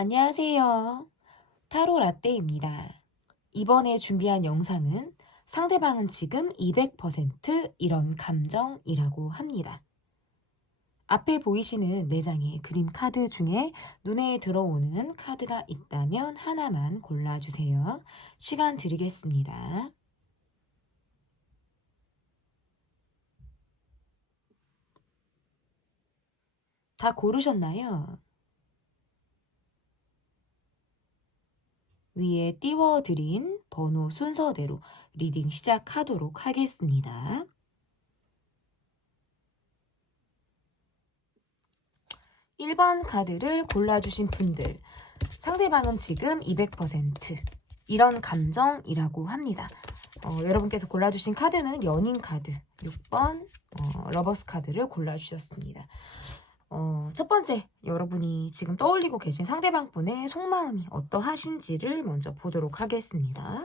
안녕하세요. 타로 라떼입니다. 이번에 준비한 영상은 상대방은 지금 200% 이런 감정이라고 합니다. 앞에 보이시는 4장의 그림 카드 중에 눈에 들어오는 카드가 있다면 하나만 골라주세요. 시간 드리겠습니다. 다 고르셨나요? 위에 띄워드린 번호 순서대로 리딩 시작하도록 하겠습니다. 1번 카드를 골라주신 분들, 상대방은 지금 200% 이런 감정이라고 합니다. 여러분께서 골라주신 카드는 연인 카드 6번 러버스 카드를 골라주셨습니다. 첫 번째, 여러분이 지금 떠올리고 계신 상대방 분의 속마음이 어떠하신지를 먼저 보도록 하겠습니다.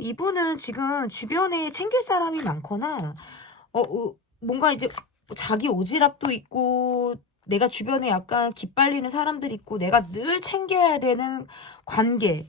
이분은 지금 주변에 챙길 사람이 많거나 뭔가 이제 자기 오지랖도 있고 내가 주변에 약간 기빨리는 사람들이 있고 내가 늘 챙겨야 되는 관계,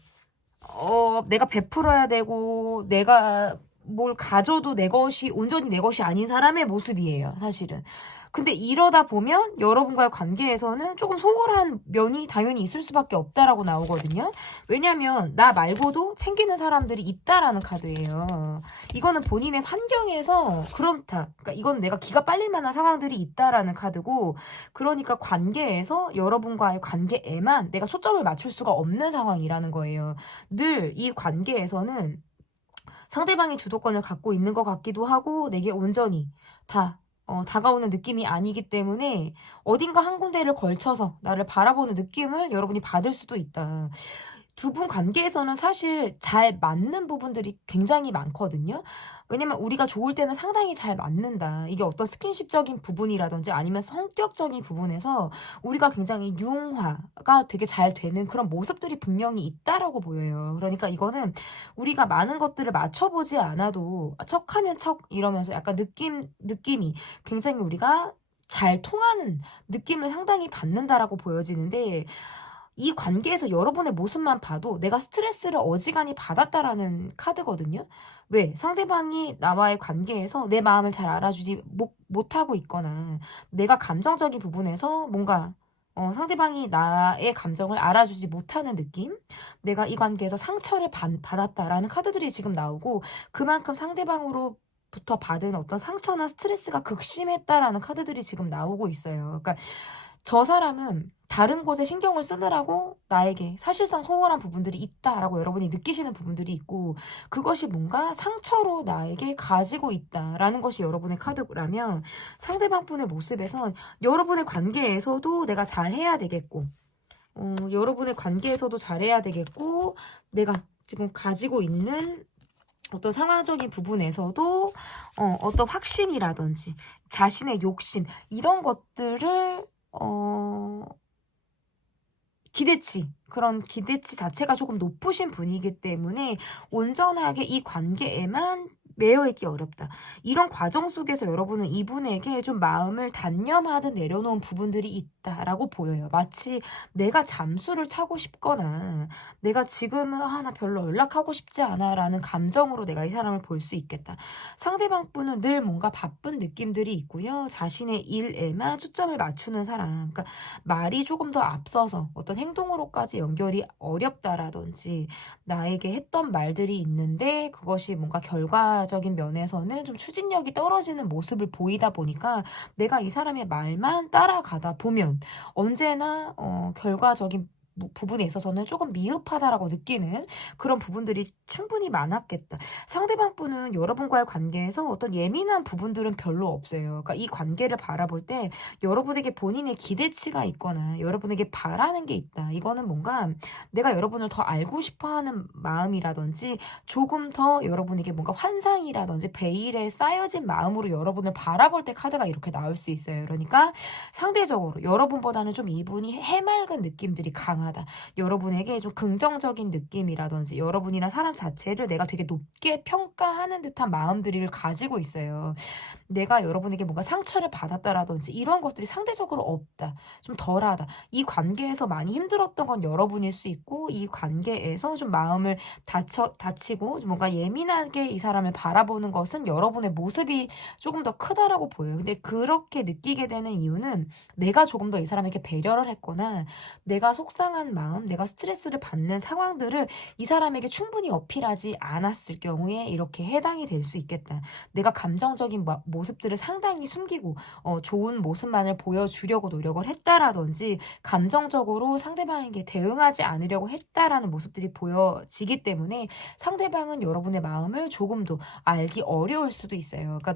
내가 베풀어야 되고 내가 뭘 가져도 내 것이 온전히 내 것이 아닌 사람의 모습이에요, 사실은. 근데 이러다 보면 여러분과의 관계에서는 조금 소홀한 면이 당연히 있을 수밖에 없다라고 나오거든요. 왜냐면 나 말고도 챙기는 사람들이 있다라는 카드예요. 이거는 본인의 환경에서 그렇다. 그러니까 이건 내가 기가 빨릴 만한 상황들이 있다라는 카드고, 그러니까 관계에서 여러분과의 관계에만 내가 초점을 맞출 수가 없는 상황이라는 거예요. 늘 이 관계에서는 상대방이 주도권을 갖고 있는 것 같기도 하고 내게 온전히 다가오는 느낌이 아니기 때문에 어딘가 한 군데를 걸쳐서 나를 바라보는 느낌을 여러분이 받을 수도 있다. 두 분 관계에서는 사실 잘 맞는 부분들이 굉장히 많거든요. 왜냐면 우리가 좋을 때는 상당히 잘 맞는다. 이게 어떤 스킨십적인 부분이라든지 아니면 성격적인 부분에서 우리가 굉장히 융화가 되게 잘 되는 그런 모습들이 분명히 있다라고 보여요. 그러니까 이거는 우리가 많은 것들을 맞춰보지 않아도 척하면 척 이러면서 약간 느낌이 굉장히 우리가 잘 통하는 느낌을 상당히 받는다라고 보여지는데, 이 관계에서 여러분의 모습만 봐도 내가 스트레스를 어지간히 받았다라는 카드거든요. 왜? 상대방이 나와의 관계에서 내 마음을 잘 알아주지 못하고 있거나 내가 감정적인 부분에서 뭔가 상대방이 나의 감정을 알아주지 못하는 느낌? 내가 이 관계에서 상처를 받았다라는 카드들이 지금 나오고, 그만큼 상대방으로부터 받은 어떤 상처나 스트레스가 극심했다라는 카드들이 지금 나오고 있어요. 그러니까 저 사람은 다른 곳에 신경을 쓰느라고 나에게 사실상 소홀한 부분들이 있다라고 여러분이 느끼시는 부분들이 있고, 그것이 뭔가 상처로 나에게 가지고 있다라는 것이 여러분의 카드라면, 상대방 분의 모습에선 여러분의 관계에서도 내가 잘해야 되겠고, 여러분의 관계에서도 잘해야 되겠고, 내가 지금 가지고 있는 어떤 상황적인 부분에서도 어떤 확신이라든지 자신의 욕심 이런 것들을 그런 기대치 자체가 조금 높으신 분이기 때문에 온전하게 이 관계에만 매여 있기 어렵다. 이런 과정 속에서 여러분은 이분에게 좀 마음을 단념하듯 내려놓은 부분들이 있다라고 보여요. 마치 내가 잠수를 타고 싶거나 내가 지금은 나 별로 연락하고 싶지 않아 라는 감정으로 내가 이 사람을 볼 수 있겠다. 상대방 분은 늘 뭔가 바쁜 느낌들이 있고요. 자신의 일에만 초점을 맞추는 사람. 그러니까 말이 조금 더 앞서서 어떤 행동으로까지 연결이 어렵다라든지 나에게 했던 말들이 있는데 그것이 뭔가 결과적인 면에서는 좀 추진력이 떨어지는 모습을 보이다 보니까 내가 이 사람의 말만 따라가다 보면 언제나 결과적인 부분에 있어서는 조금 미흡하다라고 느끼는 그런 부분들이 충분히 많았겠다. 상대방 분은 여러분과의 관계에서 어떤 예민한 부분들은 별로 없어요. 그러니까 이 관계를 바라볼 때 여러분에게 본인의 기대치가 있거나 여러분에게 바라는 게 있다. 이거는 뭔가 내가 여러분을 더 알고 싶어하는 마음이라든지 조금 더 여러분에게 뭔가 환상이라든지 베일에 쌓여진 마음으로 여러분을 바라볼 때 카드가 이렇게 나올 수 있어요. 그러니까 상대적으로 여러분보다는 좀 이분이 해맑은 느낌들이 강한 강하다. 여러분에게 좀 긍정적인 느낌이라든지 여러분이나 사람 자체를 내가 되게 높게 평가하는 듯한 마음들을 가지고 있어요. 내가 여러분에게 뭔가 상처를 받았다라든지 이런 것들이 상대적으로 없다. 좀 덜하다. 이 관계에서 많이 힘들었던 건 여러분일 수 있고 이 관계에서 좀 마음을 다치고 좀 뭔가 예민하게 이 사람을 바라보는 것은 여러분의 모습이 조금 더 크다라고 보여요. 근데 그렇게 느끼게 되는 이유는 내가 조금 더 이 사람에게 배려를 했거나 내가 속상한 마음, 내가 스트레스를 받는 상황들을 이 사람에게 충분히 어필하지 않았을 경우에 이렇게 해당이 될 수 있겠다. 내가 감정적인 모습들을 상당히 숨기고 좋은 모습만을 보여주려고 노력을 했다라든지 감정적으로 상대방에게 대응하지 않으려고 했다라는 모습들이 보여지기 때문에 상대방은 여러분의 마음을 조금 더 알기 어려울 수도 있어요. 그러니까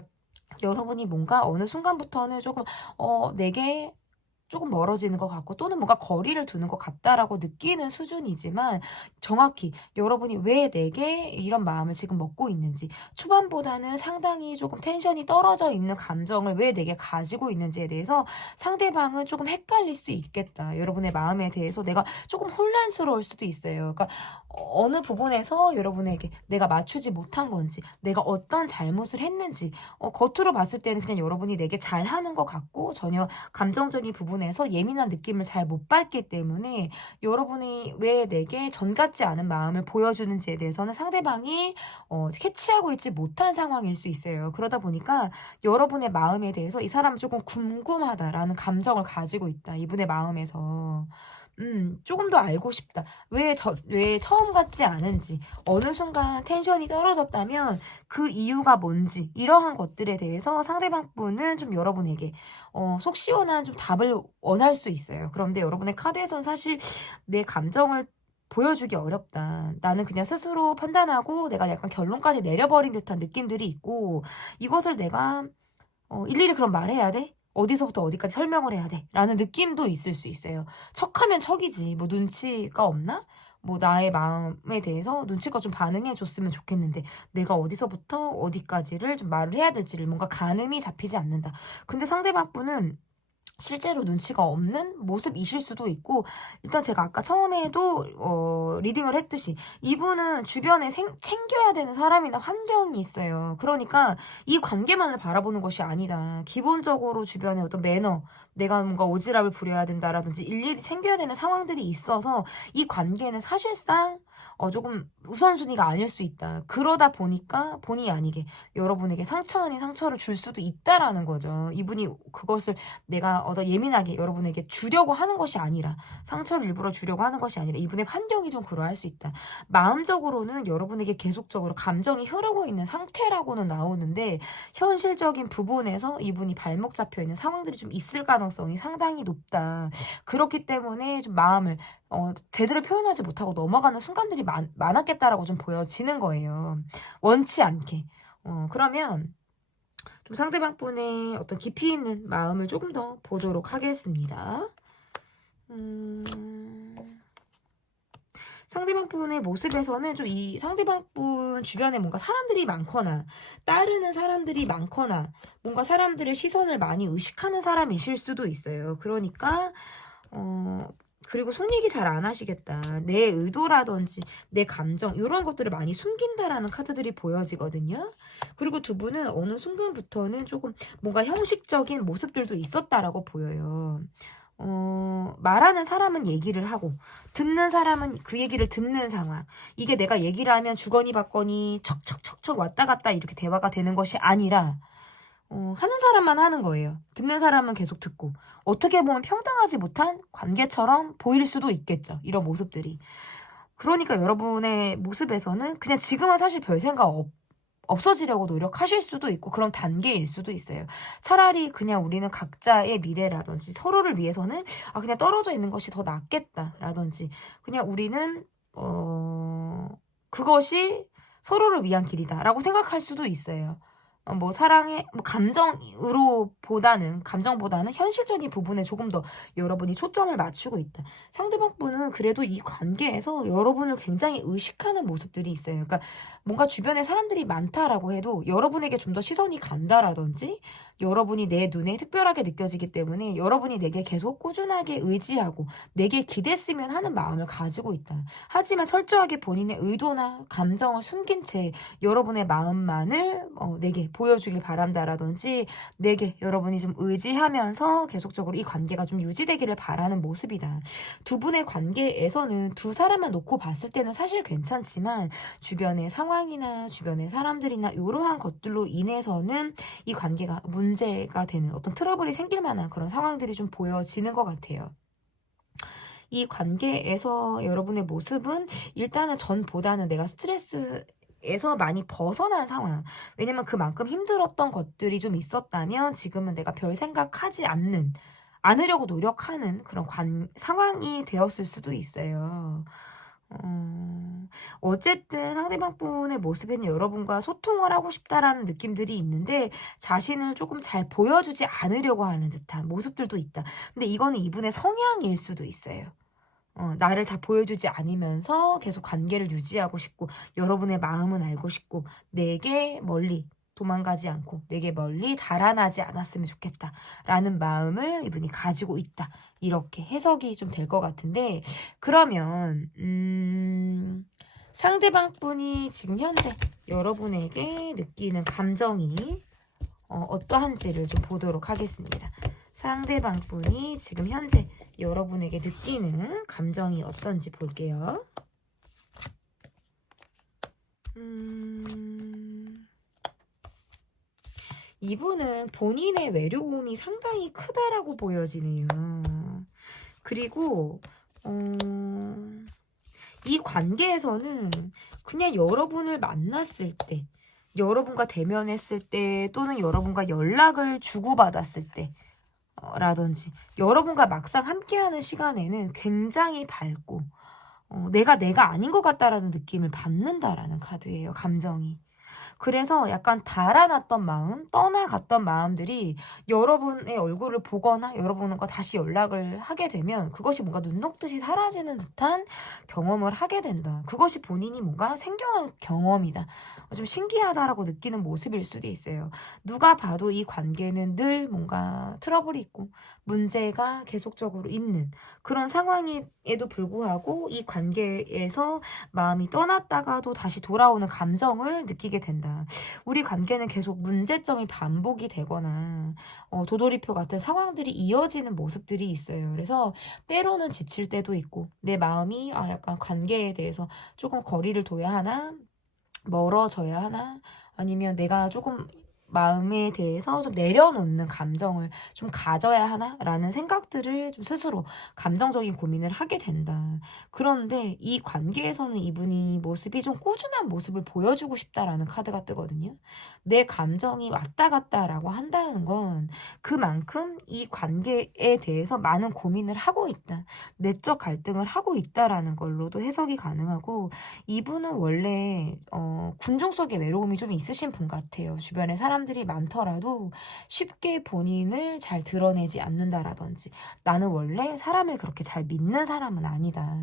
여러분이 뭔가 어느 순간부터는 조금 내게 조금 멀어지는 것 같고 또는 뭔가 거리를 두는 것 같다라고 느끼는 수준이지만 정확히 여러분이 왜 내게 이런 마음을 지금 먹고 있는지 초반보다는 상당히 조금 텐션이 떨어져 있는 감정을 왜 내게 가지고 있는지에 대해서 상대방은 조금 헷갈릴 수 있겠다. 여러분의 마음에 대해서 내가 조금 혼란스러울 수도 있어요. 그러니까 어느 부분에서 여러분에게 내가 맞추지 못한 건지 내가 어떤 잘못을 했는지 겉으로 봤을 때는 그냥 여러분이 내게 잘하는 것 같고 전혀 감정적인 부분에서 예민한 느낌을 잘 못 받기 때문에 여러분이 왜 내게 전 같지 않은 마음을 보여주는지에 대해서는 상대방이 캐치하고 있지 못한 상황일 수 있어요. 그러다 보니까 여러분의 마음에 대해서 이 사람은 조금 궁금하다라는 감정을 가지고 있다. 이분의 마음에서. 조금 더 알고 싶다. 왜 처음 같지 않은지, 어느 순간 텐션이 떨어졌다면 그 이유가 뭔지, 이러한 것들에 대해서 상대방 분은 좀 여러분에게, 속 시원한 좀 답을 원할 수 있어요. 그런데 여러분의 카드에선 사실 내 감정을 보여주기 어렵다. 나는 그냥 스스로 판단하고 내가 약간 결론까지 내려버린 듯한 느낌들이 있고, 이것을 내가, 일일이 그럼 말해야 돼? 어디서부터 어디까지 설명을 해야 돼? 라는 느낌도 있을 수 있어요. 척하면 척이지. 뭐 눈치가 없나? 뭐 나의 마음에 대해서 눈치껏 좀 반응해 줬으면 좋겠는데 내가 어디서부터 어디까지를 좀 말을 해야 될지를 뭔가 가늠이 잡히지 않는다. 근데 상대방 분은 실제로 눈치가 없는 모습이실 수도 있고 일단 제가 아까 처음에도 리딩을 했듯이 이분은 주변에 챙겨야 되는 사람이나 환경이 있어요. 그러니까 이 관계만을 바라보는 것이 아니다. 기본적으로 주변에 어떤 매너, 내가 뭔가 오지랖을 부려야 된다라든지 일일이 챙겨야 되는 상황들이 있어서 이 관계는 사실상 조금 우선순위가 아닐 수 있다. 그러다 보니까 본의 아니게 여러분에게 상처 아닌 상처를 줄 수도 있다라는 거죠. 이분이 그것을 내가 예민하게 여러분에게 주려고 하는 것이 아니라 상처를 일부러 주려고 하는 것이 아니라 이분의 환경이 좀 그러할 수 있다. 마음적으로는 여러분에게 계속적으로 감정이 흐르고 있는 상태라고는 나오는데 현실적인 부분에서 이분이 발목 잡혀 있는 상황들이 좀 있을 가능성이 상당히 높다. 그렇기 때문에 좀 마음을 제대로 표현하지 못하고 넘어가는 순간들이 많았겠다라고 좀 보여지는 거예요. 원치 않게. 그러면 좀 상대방 분의 어떤 깊이 있는 마음을 조금 더 보도록 하겠습니다. 상대방 분의 모습에서는 좀 이 상대방 분 주변에 뭔가 사람들이 많거나 따르는 사람들이 많거나 뭔가 사람들의 시선을 많이 의식하는 사람이실 수도 있어요. 그러니까 그리고 속 얘기 잘 안 하시겠다. 내 의도라든지 내 감정 이런 것들을 많이 숨긴다라는 카드들이 보여지거든요. 그리고 두 분은 어느 순간부터는 조금 뭔가 형식적인 모습들도 있었다라고 보여요. 말하는 사람은 얘기를 하고 듣는 사람은 그 얘기를 듣는 상황. 이게 내가 얘기를 하면 주거니 받거니 척척척척 왔다 갔다 이렇게 대화가 되는 것이 아니라 하는 사람만 하는 거예요. 듣는 사람은 계속 듣고 어떻게 보면 평등하지 못한 관계처럼 보일 수도 있겠죠. 이런 모습들이. 그러니까 여러분의 모습에서는 그냥 지금은 사실 별 생각 없어지려고 노력하실 수도 있고 그런 단계일 수도 있어요. 차라리 그냥 우리는 각자의 미래라든지 서로를 위해서는 그냥 떨어져 있는 것이 더 낫겠다라든지 그냥 우리는 그것이 서로를 위한 길이다라고 생각할 수도 있어요. 뭐 사랑해 뭐 감정보다는 현실적인 부분에 조금 더 여러분이 초점을 맞추고 있다. 상대방 분은 그래도 이 관계에서 여러분을 굉장히 의식하는 모습들이 있어요. 그러니까 뭔가 주변에 사람들이 많다라고 해도 여러분에게 좀 더 시선이 간다라든지 여러분이 내 눈에 특별하게 느껴지기 때문에 여러분이 내게 계속 꾸준하게 의지하고 내게 기댔으면 하는 마음을 가지고 있다. 하지만 철저하게 본인의 의도나 감정을 숨긴 채 여러분의 마음만을 내게 보여주길 바란다라든지 내게 여러분이 좀 의지하면서 계속적으로 이 관계가 좀 유지되기를 바라는 모습이다. 두 분의 관계에서는 두 사람만 놓고 봤을 때는 사실 괜찮지만 주변의 상황이나 주변의 사람들이나 이러한 것들로 인해서는 이 관계가 문제가 되는 어떤 트러블이 생길 만한 그런 상황들이 좀 보여지는 것 같아요. 이 관계에서 여러분의 모습은 일단은 전보다는 내가 스트레스에서 많이 벗어난 상황. 왜냐면 그만큼 힘들었던 것들이 좀 있었다면 지금은 내가 별 생각하지 않으려고 노력하는 그런 상황이 되었을 수도 있어요. 어쨌든 상대방 분의 모습에는 여러분과 소통을 하고 싶다라는 느낌들이 있는데 자신을 조금 잘 보여주지 않으려고 하는 듯한 모습들도 있다. 근데 이거는 이분의 성향일 수도 있어요. 나를 다 보여주지 않으면서 계속 관계를 유지하고 싶고 여러분의 마음은 알고 싶고 내게 멀리 도망가지 않고 내게 멀리 달아나지 않았으면 좋겠다라는 마음을 이분이 가지고 있다. 이렇게 해석이 좀 될 것 같은데 그러면 상대방 분이 지금 현재 여러분에게 느끼는 감정이 어떠한지를 좀 보도록 하겠습니다. 상대방 분이 지금 현재 여러분에게 느끼는 감정이 어떤지 볼게요. 이분은 본인의 외로움이 상당히 크다라고 보여지네요. 그리고 이 관계에서는 그냥 여러분을 만났을 때, 여러분과 대면했을 때 또는 여러분과 연락을 주고받았을 때 라든지 여러분과 막상 함께하는 시간에는 굉장히 밝고 내가 아닌 것 같다라는 느낌을 받는다라는 카드예요. 감정이. 그래서 약간 달아났던 마음, 떠나갔던 마음들이 여러분의 얼굴을 보거나 여러분과 다시 연락을 하게 되면 그것이 뭔가 눈 녹듯이 사라지는 듯한 경험을 하게 된다. 그것이 본인이 뭔가 생경한 경험이다. 좀 신기하다라고 느끼는 모습일 수도 있어요. 누가 봐도 이 관계는 늘 뭔가 트러블이 있고 문제가 계속적으로 있는 그런 상황에도 불구하고 이 관계에서 마음이 떠났다가도 다시 돌아오는 감정을 느끼게 된다. 우리 관계는 계속 문제점이 반복이 되거나 도돌이표 같은 상황들이 이어지는 모습들이 있어요. 그래서 때로는 지칠 때도 있고 내 마음이 약간 관계에 대해서 조금 거리를 둬야 하나 멀어져야 하나 아니면 내가 조금 마음에 대해서 좀 내려놓는 감정을 좀 가져야 하나라는 생각들을 좀 스스로 감정적인 고민을 하게 된다. 그런데 이 관계에서는 이분이 모습이 좀 꾸준한 모습을 보여주고 싶다라는 카드가 뜨거든요. 내 감정이 왔다 갔다라고 한다는 건 그만큼 이 관계에 대해서 많은 고민을 하고 있다. 내적 갈등을 하고 있다라는 걸로도 해석이 가능하고 이분은 원래 군중 속의 외로움이 좀 있으신 분 같아요. 주변에 사람들이 많더라도 쉽게 본인을 잘 드러내지 않는다라든지 나는 원래 사람을 그렇게 잘 믿는 사람은 아니다.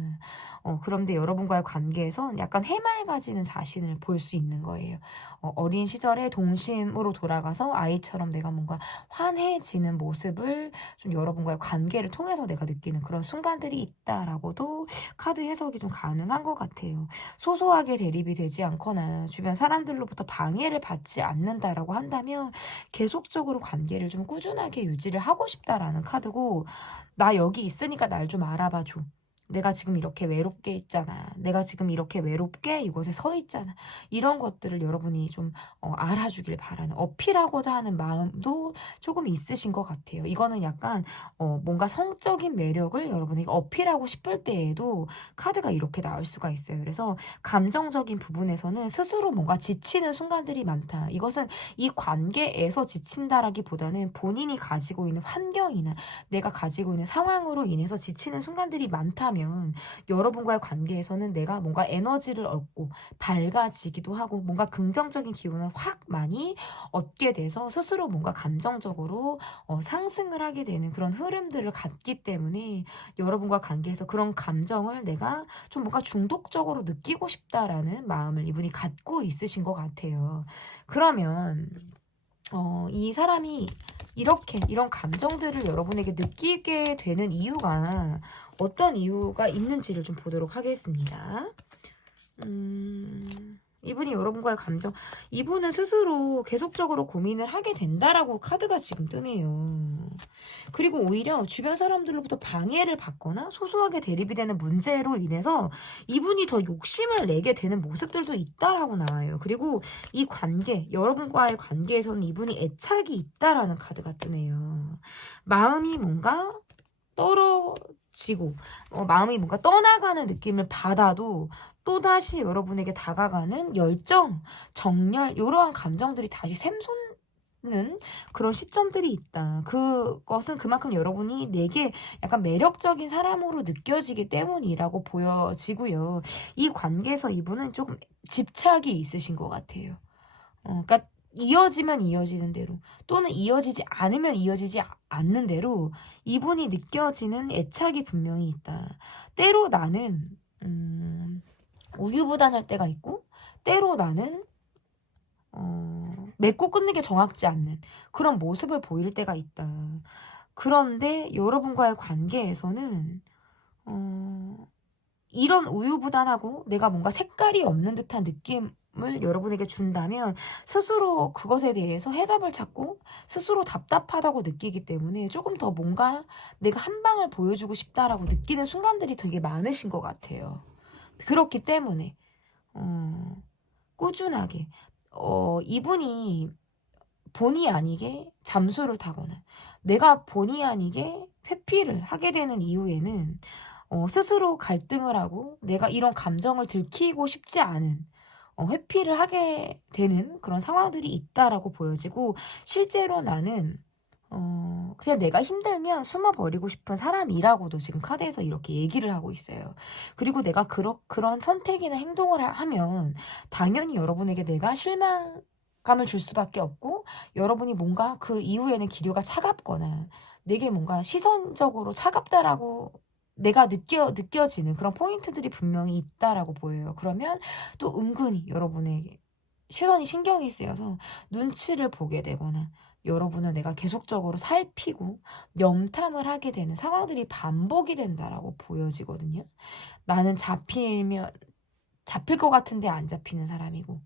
그런데 여러분과의 관계에서 약간 해맑아지는 자신을 볼 수 있는 거예요. 어린 시절에 동심으로 돌아가서 아이처럼 내가 뭔가 환해지는 모습을 좀 여러분과의 관계를 통해서 내가 느끼는 그런 순간들이 있다라고도 카드 해석이 좀 가능한 것 같아요. 소소하게 대립이 되지 않거나 주변 사람들로부터 방해를 받지 않는다라고 한다면 계속적으로 관계를 좀 꾸준하게 유지를 하고 싶다라는 카드고 나 여기 있으니까 날 좀 알아봐줘. 내가 지금 이렇게 외롭게 있잖아. 내가 지금 이렇게 외롭게 이곳에 서 있잖아. 이런 것들을 여러분이 좀 알아주길 바라는 어필하고자 하는 마음도 조금 있으신 것 같아요. 이거는 약간 뭔가 성적인 매력을 여러분에게 어필하고 싶을 때에도 카드가 이렇게 나올 수가 있어요. 그래서 감정적인 부분에서는 스스로 뭔가 지치는 순간들이 많다. 이것은 이 관계에서 지친다라기보다는 본인이 가지고 있는 환경이나 내가 가지고 있는 상황으로 인해서 지치는 순간들이 많다. 왜냐하면 여러분과의 관계에서는 내가 뭔가 에너지를 얻고 밝아지기도 하고 뭔가 긍정적인 기운을 확 많이 얻게 돼서 스스로 뭔가 감정적으로 상승을 하게 되는 그런 흐름들을 갖기 때문에 여러분과 관계에서 그런 감정을 내가 좀 뭔가 중독적으로 느끼고 싶다라는 마음을 이분이 갖고 있으신 것 같아요. 그러면 이 사람이 이렇게 이런 감정들을 여러분에게 느끼게 되는 이유가 어떤 이유가 있는지를 좀 보도록 하겠습니다. 이분이 여러분과의 감정, 이분은 스스로 계속적으로 고민을 하게 된다라고 카드가 지금 뜨네요. 그리고 오히려 주변 사람들로부터 방해를 받거나 소소하게 대립이 되는 문제로 인해서 이분이 더 욕심을 내게 되는 모습들도 있다라고 나와요. 그리고 이 관계, 여러분과의 관계에서는 이분이 애착이 있다라는 카드가 뜨네요. 마음이 뭔가 떨어지고 마음이 뭔가 떠나가는 느낌을 받아도 또다시 여러분에게 다가가는 열정, 정열 이러한 감정들이 다시 샘솟는 그런 시점들이 있다. 그것은 그만큼 여러분이 내게 약간 매력적인 사람으로 느껴지기 때문이라고 보여지고요. 이 관계에서 이분은 조금 집착이 있으신 것 같아요. 그러니까 이어지면 이어지는 대로 또는 이어지지 않으면 이어지지 않는 대로 이분이 느껴지는 애착이 분명히 있다. 때로 나는 우유부단할 때가 있고 때로 나는 맺고 끊는 게 정확지 않는 그런 모습을 보일 때가 있다. 그런데 여러분과의 관계에서는 이런 우유부단하고 내가 뭔가 색깔이 없는 듯한 느낌을 여러분에게 준다면 스스로 그것에 대해서 해답을 찾고 스스로 답답하다고 느끼기 때문에 조금 더 뭔가 내가 한 방을 보여주고 싶다라고 느끼는 순간들이 되게 많으신 것 같아요. 그렇기 때문에 꾸준하게 이분이 본의 아니게 잠수를 타거나 내가 본의 아니게 회피를 하게 되는 이유에는 스스로 갈등을 하고 내가 이런 감정을 들키고 싶지 않은 회피를 하게 되는 그런 상황들이 있다라고 보여지고 실제로 나는 그냥 내가 힘들면 숨어버리고 싶은 사람이라고도 지금 카드에서 이렇게 얘기를 하고 있어요. 그리고 내가 그런 선택이나 행동을 하면 당연히 여러분에게 내가 실망감을 줄 수밖에 없고 여러분이 뭔가 그 이후에는 기류가 차갑거나 내게 뭔가 시선적으로 차갑다라고 내가 느껴지는 그런 포인트들이 분명히 있다라고 보여요. 그러면 또 은근히 여러분에게 시선이 신경이 쓰여서 눈치를 보게 되거나 여러분을 내가 계속적으로 살피고 염탐을 하게 되는 상황들이 반복이 된다라고 보여지거든요. 나는 잡힐 것 같은데 안 잡히는 사람이고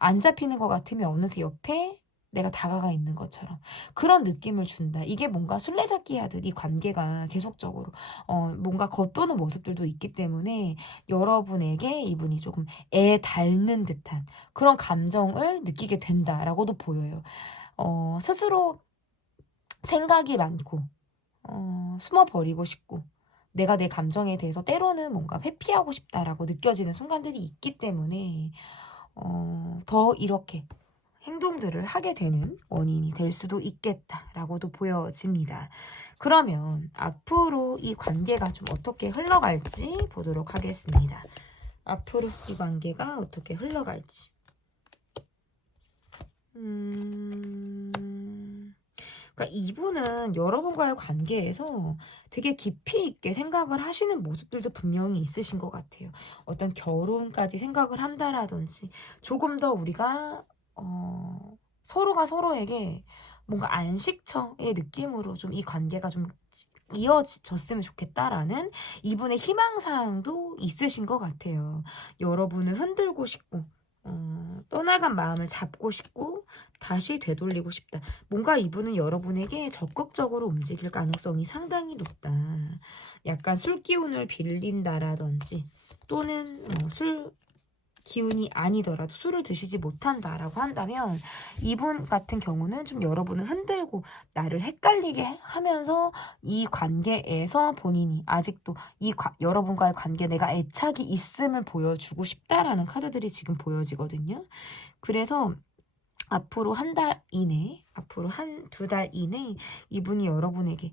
안 잡히는 것 같으면 어느새 옆에 내가 다가가 있는 것처럼 그런 느낌을 준다. 이게 뭔가 술래잡기 하듯 이 관계가 계속적으로 뭔가 겉도는 모습들도 있기 때문에 여러분에게 이분이 조금 애 닳는 듯한 그런 감정을 느끼게 된다라고도 보여요. 스스로 생각이 많고 숨어버리고 싶고 내가 내 감정에 대해서 때로는 뭔가 회피하고 싶다라고 느껴지는 순간들이 있기 때문에 더 이렇게 행동들을 하게 되는 원인이 될 수도 있겠다라고도 보여집니다. 그러면 앞으로 이 관계가 좀 어떻게 흘러갈지 보도록 하겠습니다. 앞으로 이 관계가 어떻게 흘러갈지. 그러니까 이분은 여러분과의 관계에서 되게 깊이 있게 생각을 하시는 모습들도 분명히 있으신 것 같아요. 어떤 결혼까지 생각을 한다라든지 조금 더 우리가 서로가 서로에게 뭔가 안식처의 느낌으로 좀 이 관계가 좀 이어졌으면 좋겠다라는 이분의 희망사항도 있으신 것 같아요. 여러분을 흔들고 싶고 떠나간 마음을 잡고 싶고 다시 되돌리고 싶다. 뭔가 이분은 여러분에게 적극적으로 움직일 가능성이 상당히 높다. 약간 술 기운을 빌린다라든지 또는 술 기운이 아니더라도 술을 드시지 못한다라고 한다면 이분 같은 경우는 좀 여러분을 흔들고 나를 헷갈리게 하면서 이 관계에서 본인이 아직도 여러분과의 관계에 내가 애착이 있음을 보여주고 싶다라는 카드들이 지금 보여지거든요. 그래서 앞으로 한 달 이내, 앞으로 두 달 이내 이분이 여러분에게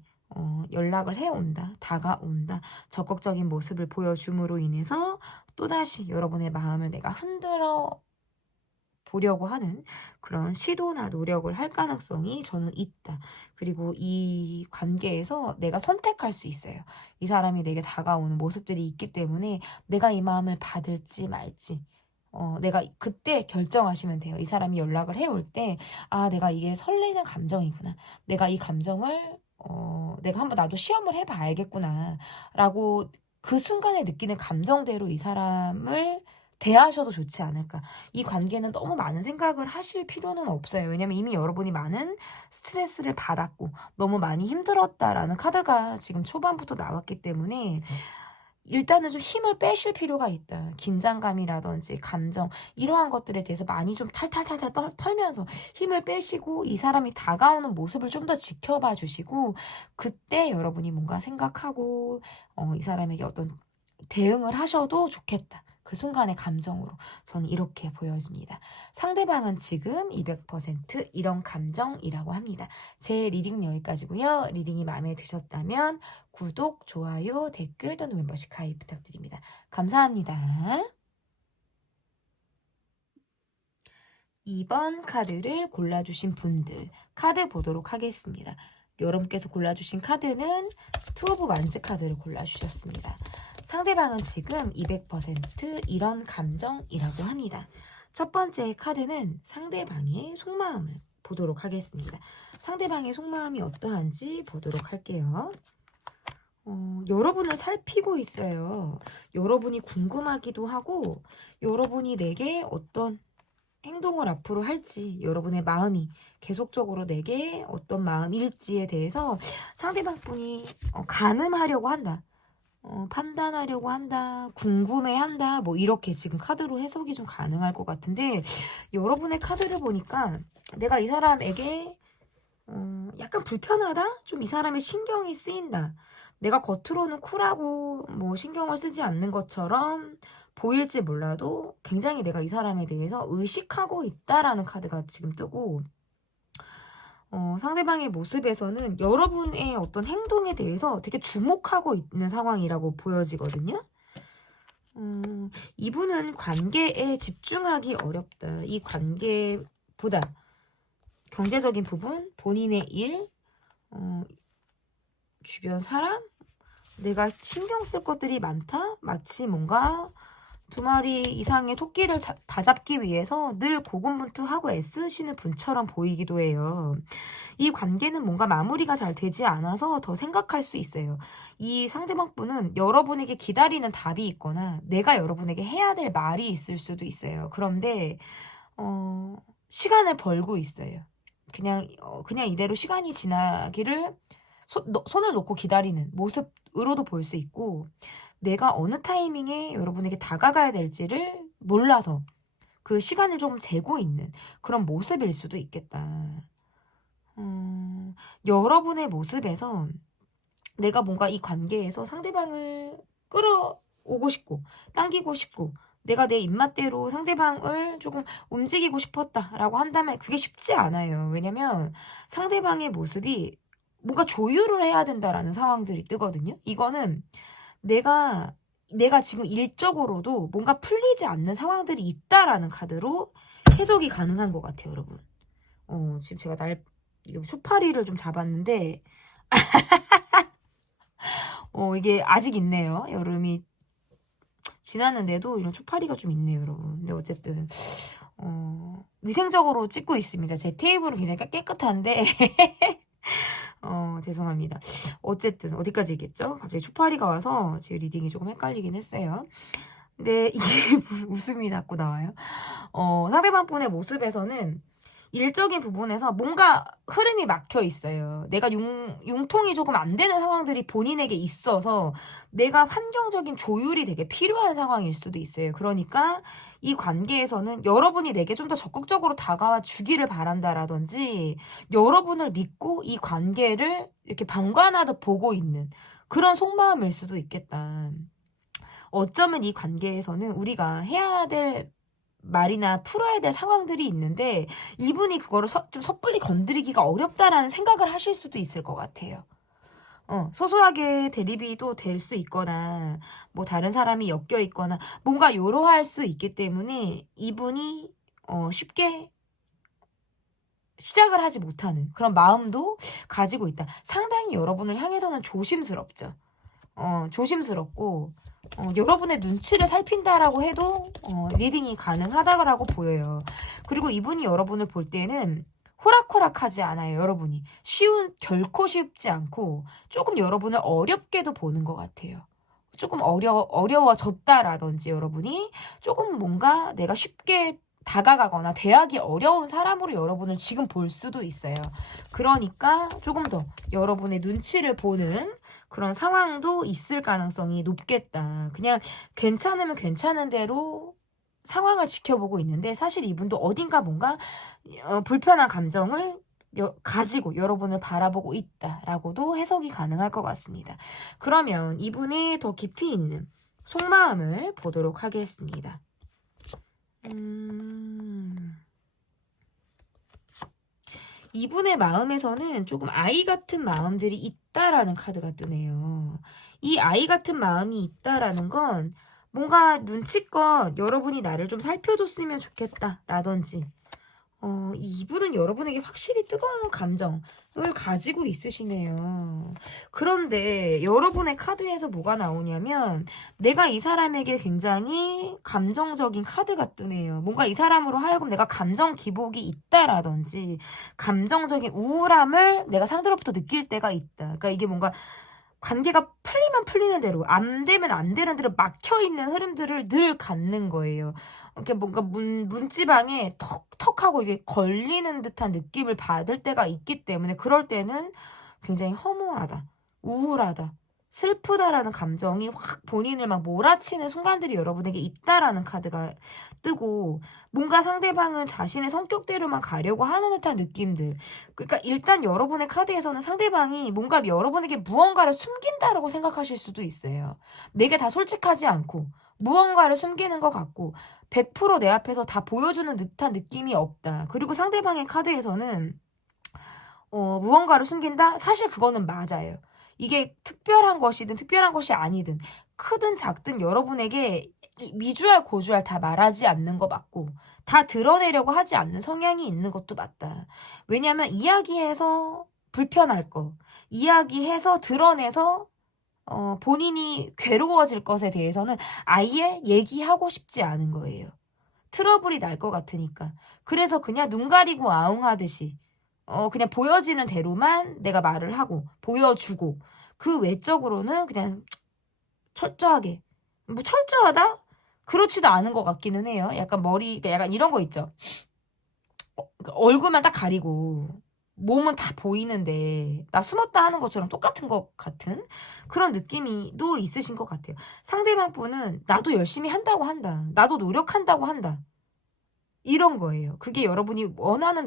연락을 해온다, 다가온다, 적극적인 모습을 보여줌으로 인해서 또다시 여러분의 마음을 내가 흔들어 보려고 하는 그런 시도나 노력을 할 가능성이 저는 있다. 그리고 이 관계에서 내가 선택할 수 있어요. 이 사람이 내게 다가오는 모습들이 있기 때문에 내가 이 마음을 받을지 말지. 내가 그때 결정하시면 돼요. 이 사람이 연락을 해올 때, 아, 내가 이게 설레는 감정이구나. 내가 이 감정을, 내가 한번 나도 시험을 해봐 알겠구나. 라고 그 순간에 느끼는 감정대로 이 사람을 대하셔도 좋지 않을까. 이 관계는 너무 많은 생각을 하실 필요는 없어요. 왜냐면 이미 여러분이 많은 스트레스를 받았고, 너무 많이 힘들었다라는 카드가 지금 초반부터 나왔기 때문에, 일단은 좀 힘을 빼실 필요가 있다. 긴장감이라든지 감정 이러한 것들에 대해서 많이 좀 탈탈탈탈 털면서 힘을 빼시고 이 사람이 다가오는 모습을 좀 더 지켜봐 주시고 그때 여러분이 뭔가 생각하고 이 사람에게 어떤 대응을 하셔도 좋겠다. 그 순간의 감정으로 저는 이렇게 보여집니다. 상대방은 지금 200% 이런 감정이라고 합니다. 제 리딩 여기까지고요. 리딩이 마음에 드셨다면 구독, 좋아요, 댓글 또는 멤버십 가입 부탁드립니다. 감사합니다. 2번 카드를 골라주신 분들 카드 보도록 하겠습니다. 여러분께서 골라주신 카드는 투 오브 완즈 카드를 골라주셨습니다. 상대방은 지금 200% 이런 감정이라고 합니다. 첫 번째 카드는 상대방의 속마음을 보도록 하겠습니다. 상대방의 속마음이 어떠한지 보도록 할게요. 여러분을 살피고 있어요. 여러분이 궁금하기도 하고 여러분이 내게 어떤 행동을 앞으로 할지 여러분의 마음이 계속적으로 내게 어떤 마음일지에 대해서 상대방 분이 가늠하려고 한다. 판단하려고 한다. 궁금해한다. 뭐 이렇게 지금 카드로 해석이 좀 가능할 것 같은데 여러분의 카드를 보니까 내가 이 사람에게 약간 불편하다? 좀 이 사람의 신경이 쓰인다. 내가 겉으로는 쿨하고 뭐 신경을 쓰지 않는 것처럼 보일지 몰라도 굉장히 내가 이 사람에 대해서 의식하고 있다라는 카드가 지금 뜨고 상대방의 모습에서는 여러분의 어떤 행동에 대해서 되게 주목하고 있는 상황이라고 보여지거든요. 이분은 관계에 집중하기 어렵다. 이 관계보다 경제적인 부분, 본인의 일, 주변 사람, 내가 신경 쓸 것들이 많다? 마치 뭔가 2마리 이상의 토끼를 다 잡기 위해서 늘 고군분투하고 애쓰시는 분처럼 보이기도 해요. 이 관계는 뭔가 마무리가 잘 되지 않아서 더 생각할 수 있어요. 이 상대방 분은 여러분에게 기다리는 답이 있거나 내가 여러분에게 해야 될 말이 있을 수도 있어요. 그런데 시간을 벌고 있어요. 그냥 이대로 시간이 지나기를 손을 놓고 기다리는 모습으로도 볼 수 있고 내가 어느 타이밍에 여러분에게 다가가야 될지를 몰라서 그 시간을 좀 재고 있는 그런 모습일 수도 있겠다. 여러분의 모습에서 내가 뭔가 이 관계에서 상대방을 끌어오고 싶고 당기고 싶고 내가 내 입맛대로 상대방을 조금 움직이고 싶었다라고 한다면 그게 쉽지 않아요. 왜냐면 상대방의 모습이 뭔가 조율을 해야 된다라는 상황들이 뜨거든요. 이거는 내가 지금 일적으로도 뭔가 풀리지 않는 상황들이 있다라는 카드로 해석이 가능한 것 같아요, 여러분. 지금 제가 이거 초파리를 좀 잡았는데, 이게 아직 있네요. 여름이 지났는데도 이런 초파리가 좀 있네요, 여러분. 근데 어쨌든, 위생적으로 찍고 있습니다. 제 테이블은 굉장히 깨끗한데, 죄송합니다. 어쨌든 어디까지 얘기했죠? 갑자기 초파리가 와서 제 리딩이 조금 헷갈리긴 했어요. 근데 이게 웃음이 자꾸 나와요. 상대방 분의 모습에서는 일적인 부분에서 뭔가 흐름이 막혀 있어요. 내가 융통이 조금 안 되는 상황들이 본인에게 있어서 내가 환경적인 조율이 되게 필요한 상황일 수도 있어요. 그러니까 이 관계에서는 여러분이 내게 좀 더 적극적으로 다가와 주기를 바란다라든지 여러분을 믿고 이 관계를 이렇게 방관하듯 보고 있는 그런 속마음일 수도 있겠다. 어쩌면 이 관계에서는 우리가 해야 될 말이나 풀어야 될 상황들이 있는데 이분이 그거를 좀 섣불리 건드리기가 어렵다라는 생각을 하실 수도 있을 것 같아요. 소소하게 대립이 될 수 있거나, 뭐 다른 사람이 엮여 있거나, 뭔가 요로할 수 있기 때문에 이분이 쉽게 시작을 하지 못하는 그런 마음도 가지고 있다. 상당히 여러분을 향해서는 조심스럽죠. 조심스럽고, 여러분의 눈치를 살핀다라고 해도, 리딩이 가능하다라고 보여요. 그리고 이분이 여러분을 볼 때는 호락호락하지 않아요, 여러분이. 결코 쉽지 않고, 조금 여러분을 어렵게도 보는 것 같아요. 조금 어려워졌다라든지 여러분이 조금 뭔가 내가 쉽게 다가가거나 대하기 어려운 사람으로 여러분을 지금 볼 수도 있어요. 그러니까 조금 더 여러분의 눈치를 보는 그런 상황도 있을 가능성이 높겠다. 그냥 괜찮으면 괜찮은 대로 상황을 지켜보고 있는데 사실 이분도 어딘가 뭔가 불편한 감정을 가지고 여러분을 바라보고 있다라고도 해석이 가능할 것 같습니다. 그러면 이분의 더 깊이 있는 속마음을 보도록 하겠습니다. 이분의 마음에서는 조금 아이 같은 마음들이 있다라는 카드가 뜨네요. 이 아이 같은 마음이 있다라는 건 뭔가 눈치껏 여러분이 나를 좀 살펴줬으면 좋겠다라든지 이분은 여러분에게 확실히 뜨거운 감정을 가지고 있으시네요. 그런데 여러분의 카드에서 뭐가 나오냐면 내가 이 사람에게 굉장히 감정적인 카드가 뜨네요. 뭔가 이 사람으로 하여금 내가 감정 기복이 있다라든지 감정적인 우울함을 내가 상대로부터 느낄 때가 있다. 그러니까 이게 뭔가 관계가 풀리면 풀리는 대로 안 되면 안 되는 대로 막혀있는 흐름들을 늘 갖는 거예요. 이렇게 뭔가 문지방에 턱턱하고 이게 걸리는 듯한 느낌을 받을 때가 있기 때문에 그럴 때는 굉장히 허무하다, 우울하다, 슬프다라는 감정이 확 본인을 막 몰아치는 순간들이 여러분에게 있다라는 카드가 뜨고 뭔가 상대방은 자신의 성격대로만 가려고 하는 듯한 느낌들. 그러니까 일단 여러분의 카드에서는 상대방이 뭔가 여러분에게 무언가를 숨긴다라고 생각하실 수도 있어요. 내게 다 솔직하지 않고 무언가를 숨기는 것 같고 100% 내 앞에서 다 보여주는 듯한 느낌이 없다. 그리고 상대방의 카드에서는 무언가를 숨긴다? 사실 그거는 맞아요. 이게 특별한 것이든 특별한 것이 아니든 크든 작든 여러분에게 미주알 고주알 다 말하지 않는 거 맞고 다 드러내려고 하지 않는 성향이 있는 것도 맞다. 왜냐하면 이야기해서 불편할 거, 이야기해서 드러내서 본인이 괴로워질 것에 대해서는 아예 얘기하고 싶지 않은 거예요. 트러블이 날 것 같으니까. 그래서 그냥 눈 가리고 아웅하듯이 그냥 보여지는 대로만 내가 말을 하고 보여주고 그 외적으로는 그냥 철저하게 뭐 철저하다? 그렇지도 않은 것 같기는 해요. 약간 약간 이런 거 있죠. 얼굴만 딱 가리고 몸은 다 보이는데 나 숨었다 하는 것처럼 똑같은 것 같은 그런 느낌이 또 있으신 것 같아요. 상대방 분은 나도 열심히 한다고 한다. 나도 노력한다고 한다. 이런 거예요. 그게 여러분이 원하는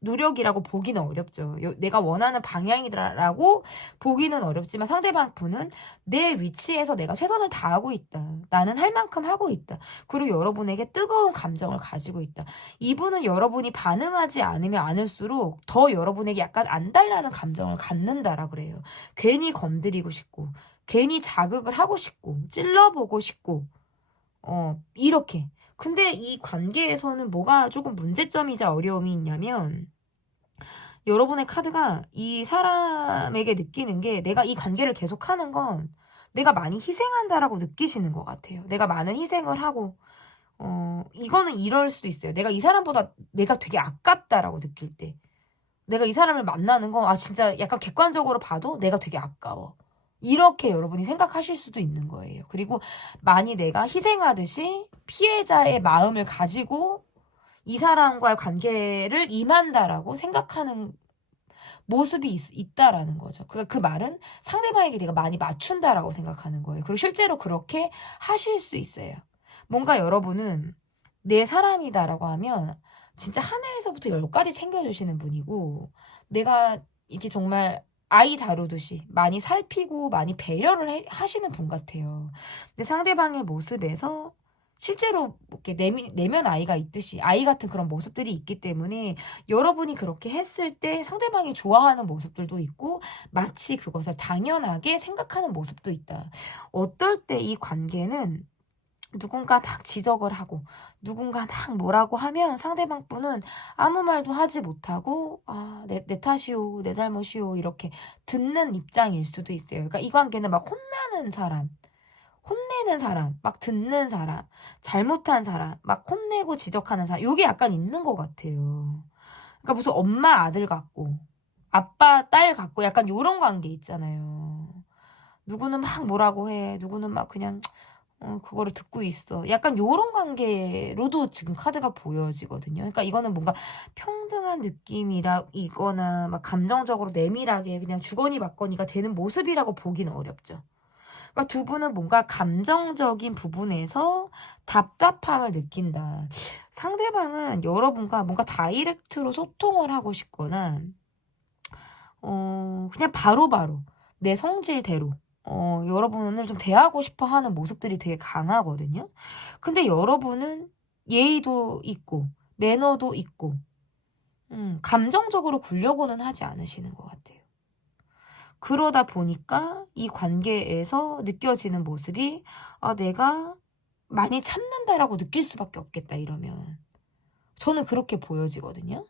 노력이라고 보기는 어렵죠. 내가 원하는 방향이라고 보기는 어렵지만 상대방 분은 내 위치에서 내가 최선을 다하고 있다. 나는 할 만큼 하고 있다. 그리고 여러분에게 뜨거운 감정을 가지고 있다. 이분은 여러분이 반응하지 않으면 않을수록 더 여러분에게 약간 안달나는 감정을 갖는다라 그래요. 괜히 건드리고 싶고 괜히 자극을 하고 싶고 찔러보고 싶고 이렇게. 근데 이 관계에서는 뭐가 조금 문제점이자 어려움이 있냐면 여러분의 카드가 이 사람에게 느끼는 게 내가 이 관계를 계속하는 건 내가 많이 희생한다라고 느끼시는 것 같아요. 내가 많은 희생을 하고 이거는 이럴 수도 있어요. 내가 이 사람보다 내가 되게 아깝다라고 느낄 때 내가 이 사람을 만나는 거 진짜 약간 객관적으로 봐도 내가 되게 아까워. 이렇게 여러분이 생각하실 수도 있는 거예요. 그리고 많이 내가 희생하듯이 피해자의 마음을 가지고 이 사람과의 관계를 임한다라고 생각하는 모습이 있다라는 거죠. 그 말은 상대방에게 내가 많이 맞춘다라고 생각하는 거예요. 그리고 실제로 그렇게 하실 수 있어요. 뭔가 여러분은 내 사람이다라고 하면 진짜 하나에서부터 10까지 챙겨주시는 분이고 내가 이게 정말 아이 다루듯이 많이 살피고 많이 배려를 하시는 분 같아요. 근데 상대방의 모습에서 실제로 이렇게 내면 아이가 있듯이 아이 같은 그런 모습들이 있기 때문에 여러분이 그렇게 했을 때 상대방이 좋아하는 모습들도 있고 마치 그것을 당연하게 생각하는 모습도 있다. 어떨 때 이 관계는 누군가 막 지적을 하고 누군가 막 뭐라고 하면 상대방 분은 아무 말도 하지 못하고 내 탓이오, 내 잘못이오 이렇게 듣는 입장일 수도 있어요. 그러니까 이 관계는 막 혼나는 사람, 혼내는 사람, 막 듣는 사람, 잘못한 사람, 막 혼내고 지적하는 사람, 요게 약간 있는 것 같아요. 그러니까 무슨 엄마 아들 같고, 아빠 딸 같고, 약간 요런 관계 있잖아요. 누구는 막 뭐라고 해, 누구는 막 그냥, 그거를 듣고 있어. 약간 요런 관계로도 지금 카드가 보여지거든요. 그러니까 이거는 뭔가 평등한 느낌이거나 막 감정적으로 내밀하게 그냥 주거니 받거니가 되는 모습이라고 보기는 어렵죠. 그러니까 두 분은 뭔가 감정적인 부분에서 답답함을 느낀다. 상대방은 여러분과 뭔가 다이렉트로 소통을 하고 싶거나, 그냥 바로바로 내 성질대로, 여러분을 좀 대하고 싶어 하는 모습들이 되게 강하거든요. 근데 여러분은 예의도 있고, 매너도 있고, 감정적으로 굴려고는 하지 않으시는 것 같아요. 그러다 보니까 이 관계에서 느껴지는 모습이 내가 많이 참는다라고 느낄 수밖에 없겠다 이러면. 저는 그렇게 보여지거든요.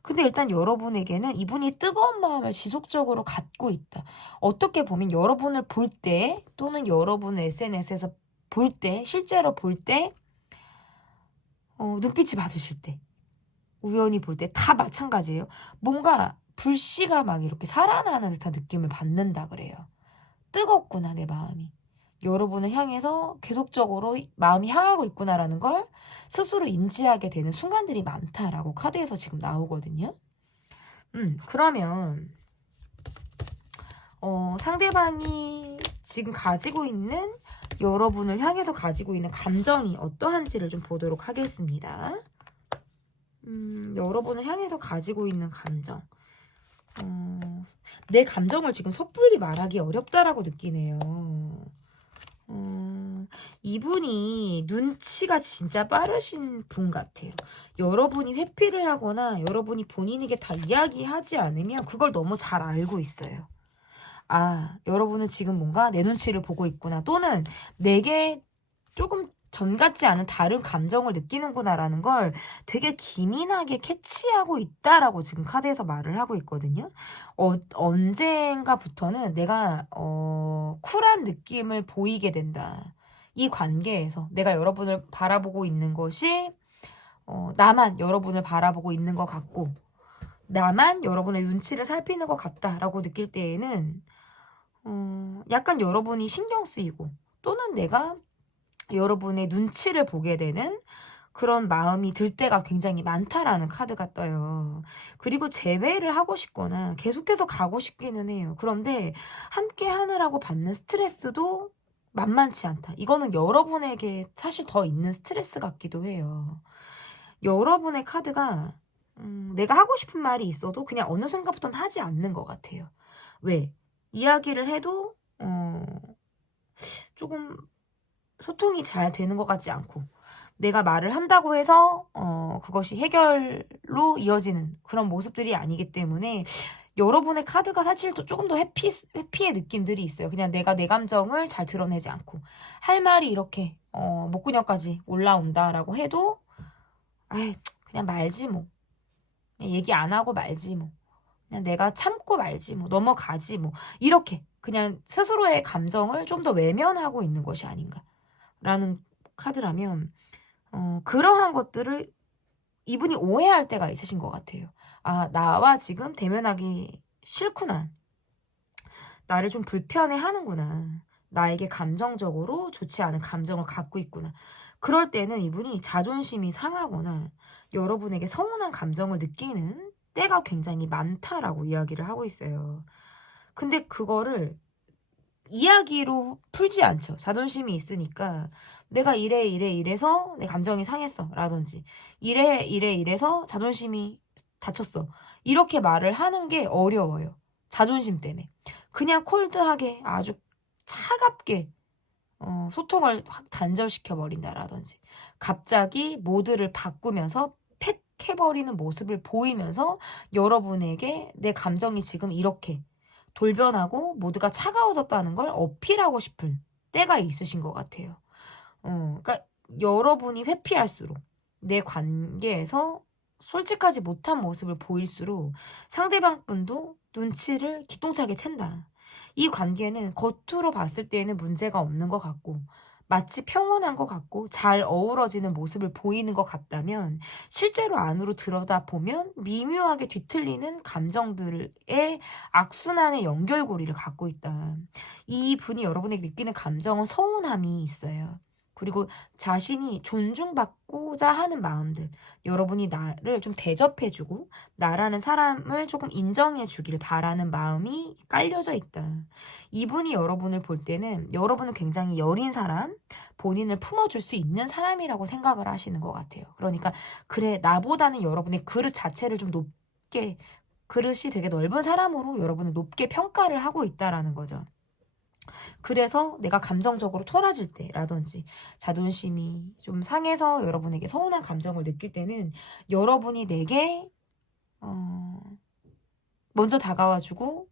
근데 일단 여러분에게는 이분이 뜨거운 마음을 지속적으로 갖고 있다. 어떻게 보면 여러분을 볼 때 또는 여러분의 SNS에서 볼 때, 실제로 볼 때, 눈빛이 마주칠 때, 우연히 볼 때 다 마찬가지예요. 뭔가 불씨가 막 이렇게 살아나는 듯한 느낌을 받는다 그래요. 뜨겁구나 내 마음이. 여러분을 향해서 계속적으로 마음이 향하고 있구나라는 걸 스스로 인지하게 되는 순간들이 많다라고 카드에서 지금 나오거든요. 그러면 상대방이 지금 가지고 있는 여러분을 향해서 가지고 있는 감정이 어떠한지를 좀 보도록 하겠습니다. 여러분을 향해서 가지고 있는 감정. 내 감정을 지금 섣불리 말하기 어렵다라고 느끼네요. 이분이 눈치가 진짜 빠르신 분 같아요. 여러분이 회피를 하거나 여러분이 본인에게 다 이야기하지 않으면 그걸 너무 잘 알고 있어요. 여러분은 지금 뭔가 내 눈치를 보고 있구나. 또는 내게 조금 전 같지 않은 다른 감정을 느끼는구나라는 걸 되게 기민하게 캐치하고 있다라고 지금 카드에서 말을 하고 있거든요. 언젠가부터는 내가 쿨한 느낌을 보이게 된다. 이 관계에서 내가 여러분을 바라보고 있는 것이 나만 여러분을 바라보고 있는 것 같고 나만 여러분의 눈치를 살피는 것 같다라고 느낄 때에는 약간 여러분이 신경 쓰이고 또는 내가 여러분의 눈치를 보게 되는 그런 마음이 들 때가 굉장히 많다라는 카드가 떠요. 그리고 재회를 하고 싶거나 계속해서 가고 싶기는 해요. 그런데 함께 하느라고 받는 스트레스도 만만치 않다. 이거는 여러분에게 사실 더 있는 스트레스 같기도 해요. 여러분의 카드가 내가 하고 싶은 말이 있어도 그냥 어느 순간부터는 하지 않는 것 같아요. 왜? 이야기를 해도 조금 소통이 잘 되는 것 같지 않고 내가 말을 한다고 해서 그것이 해결로 이어지는 그런 모습들이 아니기 때문에 여러분의 카드가 사실 조금 더 회피의 느낌들이 있어요. 그냥 내가 내 감정을 잘 드러내지 않고 할 말이 이렇게 목구녕까지 올라온다라고 해도 그냥 말지 뭐. 그냥 얘기 안 하고 말지 뭐. 그냥 내가 참고 말지 뭐. 넘어가지 뭐. 이렇게 그냥 스스로의 감정을 좀 더 외면하고 있는 것이 아닌가. 라는 카드라면 그러한 것들을 이분이 오해할 때가 있으신 것 같아요. 나와 지금 대면하기 싫구나. 나를 좀 불편해하는구나. 나에게 감정적으로 좋지 않은 감정을 갖고 있구나. 그럴 때는 이분이 자존심이 상하거나 여러분에게 서운한 감정을 느끼는 때가 굉장히 많다라고 이야기를 하고 있어요. 근데 그거를 이야기로 풀지 않죠. 자존심이 있으니까 내가 이래서 내 감정이 상했어 라든지 이래서 자존심이 다쳤어 이렇게 말을 하는 게 어려워요. 자존심 때문에 그냥 콜드하게 아주 차갑게 소통을 확 단절시켜 버린다라든지 갑자기 모드를 바꾸면서 팩 해버리는 모습을 보이면서 여러분에게 내 감정이 지금 이렇게 돌변하고 모두가 차가워졌다는 걸 어필하고 싶은 때가 있으신 것 같아요. 그러니까 여러분이 회피할수록 내 관계에서 솔직하지 못한 모습을 보일수록 상대방 분도 눈치를 기똥차게 챈다. 이 관계는 겉으로 봤을 때에는 문제가 없는 것 같고 마치 평온한 것 같고 잘 어우러지는 모습을 보이는 것 같다면 실제로 안으로 들여다보면 미묘하게 뒤틀리는 감정들의 악순환의 연결고리를 갖고 있다. 이 분이 여러분에게 느끼는 감정은 서운함이 있어요. 그리고 자신이 존중받고자 하는 마음들, 여러분이 나를 좀 대접해주고 나라는 사람을 조금 인정해주길 바라는 마음이 깔려져 있다. 이분이 여러분을 볼 때는 여러분은 굉장히 여린 사람, 본인을 품어줄 수 있는 사람이라고 생각을 하시는 것 같아요. 그러니까 그래, 나보다는 여러분의 그릇 자체를 좀 높게, 그릇이 되게 넓은 사람으로 여러분을 높게 평가를 하고 있다라는 거죠. 그래서 내가 감정적으로 토라질 때라든지 자존심이 좀 상해서 여러분에게 서운한 감정을 느낄 때는 여러분이 내게 먼저 다가와주고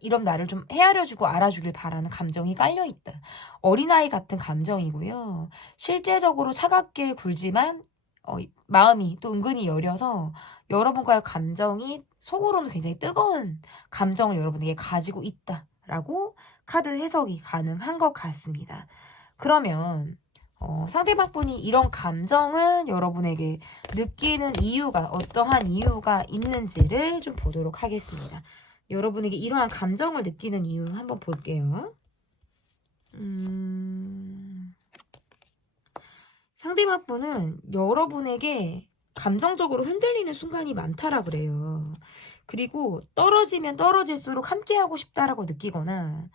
이런 나를 좀 헤아려주고 알아주길 바라는 감정이 깔려있다. 어린아이 같은 감정이고요. 실제적으로 차갑게 굴지만 마음이 또 은근히 여려서 여러분과의 감정이 속으로는 굉장히 뜨거운 감정을 여러분에게 가지고 있다라고 카드 해석이 가능한 것 같습니다. 그러면 상대방 분이 이런 감정을 여러분에게 느끼는 이유가 어떠한 이유가 있는지를 좀 보도록 하겠습니다. 여러분에게 이러한 감정을 느끼는 이유 한번 볼게요. 상대방 분은 여러분에게 감정적으로 흔들리는 순간이 많다라 그래요. 그리고 떨어지면 떨어질수록 함께하고 싶다라고 느끼거나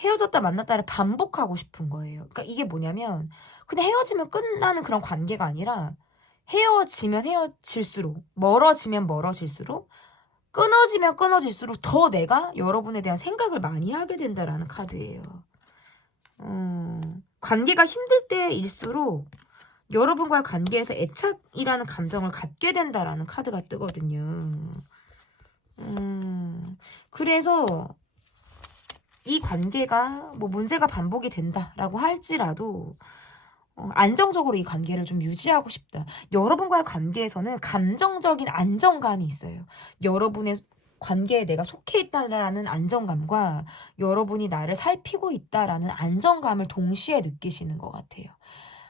헤어졌다 만났다를 반복하고 싶은 거예요. 그러니까 이게 뭐냐면 그냥 헤어지면 끝나는 그런 관계가 아니라 헤어지면 헤어질수록 멀어지면 멀어질수록 끊어지면 끊어질수록 더 내가 여러분에 대한 생각을 많이 하게 된다라는 카드예요. 관계가 힘들 때일수록 여러분과의 관계에서 애착이라는 감정을 갖게 된다라는 카드가 뜨거든요. 그래서 이 관계가 뭐 문제가 반복이 된다라고 할지라도 안정적으로 이 관계를 좀 유지하고 싶다. 여러분과의 관계에서는 감정적인 안정감이 있어요. 여러분의 관계에 내가 속해 있다라는 안정감과 여러분이 나를 살피고 있다라는 안정감을 동시에 느끼시는 것 같아요.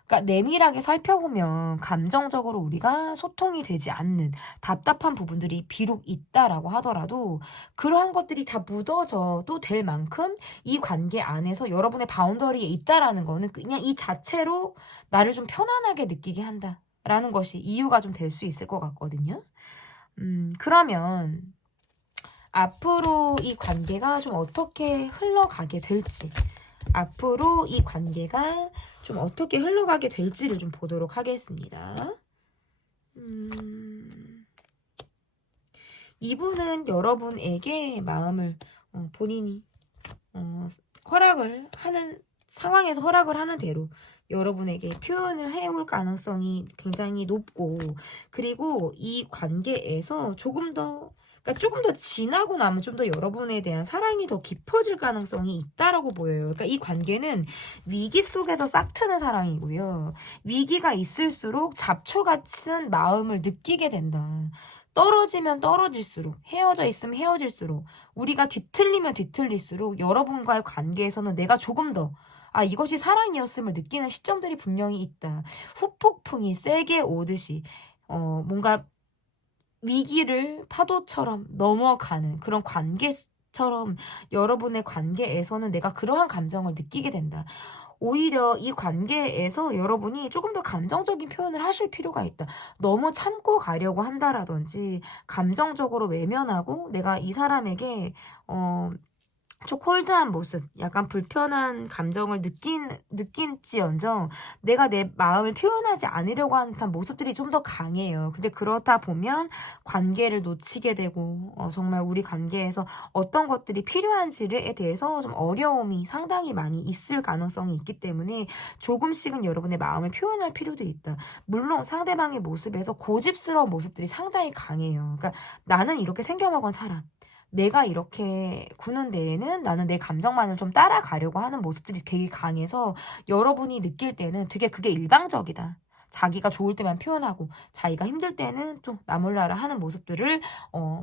그러니까 내밀하게 살펴보면 감정적으로 우리가 소통이 되지 않는 답답한 부분들이 비록 있다라고 하더라도 그러한 것들이 다 묻어져도 될 만큼 이 관계 안에서 여러분의 바운더리에 있다라는 거는 그냥 이 자체로 나를 좀 편안하게 느끼게 한다라는 것이 이유가 좀 될 수 있을 것 같거든요. 그러면 앞으로 이 관계가 좀 어떻게 흘러가게 될지 앞으로 이 관계가 좀 어떻게 흘러가게 될지를 좀 보도록 하겠습니다. 이분은 여러분에게 마음을 본인이 허락을 하는 상황에서 허락을 하는 대로 여러분에게 표현을 해올 가능성이 굉장히 높고 그리고 이 관계에서 조금 더 지나고 나면 좀 더 여러분에 대한 사랑이 더 깊어질 가능성이 있다라고 보여요. 그러니까 이 관계는 위기 속에서 싹트는 사랑이고요. 위기가 있을수록 잡초 같은 마음을 느끼게 된다. 떨어지면 떨어질수록 헤어져 있으면 헤어질수록 우리가 뒤틀리면 뒤틀릴수록 여러분과의 관계에서는 내가 조금 더 이것이 사랑이었음을 느끼는 시점들이 분명히 있다. 후폭풍이 세게 오듯이 뭔가 위기를 파도처럼 넘어가는 그런 관계처럼 여러분의 관계에서는 내가 그러한 감정을 느끼게 된다. 오히려 이 관계에서 여러분이 조금 더 감정적인 표현을 하실 필요가 있다. 너무 참고 가려고 한다라든지 감정적으로 외면하고 내가 이 사람에게 좀 콜드한 모습, 약간 불편한 감정을 느낀지언정 내가 내 마음을 표현하지 않으려고 하는 듯한 모습들이 좀 더 강해요. 근데 그러다 보면 관계를 놓치게 되고 정말 우리 관계에서 어떤 것들이 필요한지에 대해서 좀 어려움이 상당히 많이 있을 가능성이 있기 때문에 조금씩은 여러분의 마음을 표현할 필요도 있다. 물론 상대방의 모습에서 고집스러운 모습들이 상당히 강해요. 그러니까 나는 이렇게 생겨먹은 사람, 내가 이렇게 구는 데에는 나는 내 감정만을 좀 따라가려고 하는 모습들이 되게 강해서 여러분이 느낄 때는 되게 그게 일방적이다. 자기가 좋을 때만 표현하고 자기가 힘들 때는 좀 나 몰라라 하는 모습들을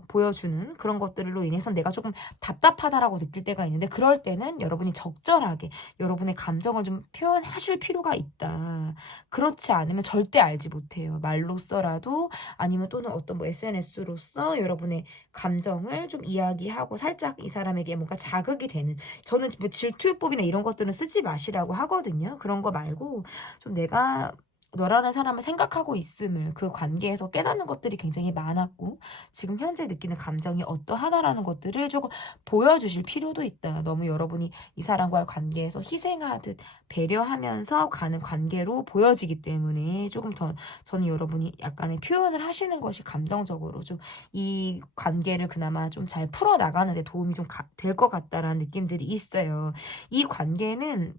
보여주는 그런 것들로 인해서 내가 조금 답답하다라고 느낄 때가 있는데, 그럴 때는 여러분이 적절하게 여러분의 감정을 좀 표현하실 필요가 있다. 그렇지 않으면 절대 알지 못해요. 말로써라도 아니면 또는 어떤 뭐 SNS로서 여러분의 감정을 좀 이야기하고 살짝 이 사람에게 뭔가 자극이 되는, 저는 뭐 질투요법이나 이런 것들은 쓰지 마시라고 하거든요. 그런 거 말고 좀 내가 너라는 사람을 생각하고 있음을 그 관계에서 깨닫는 것들이 굉장히 많았고 지금 현재 느끼는 감정이 어떠하다라는 것들을 조금 보여주실 필요도 있다. 너무 여러분이 이 사람과의 관계에서 희생하듯 배려하면서 가는 관계로 보여지기 때문에 조금 더 저는 여러분이 약간의 표현을 하시는 것이 감정적으로 좀 이 관계를 그나마 좀 잘 풀어나가는 데 도움이 좀 될 것 같다라는 느낌들이 있어요. 이 관계는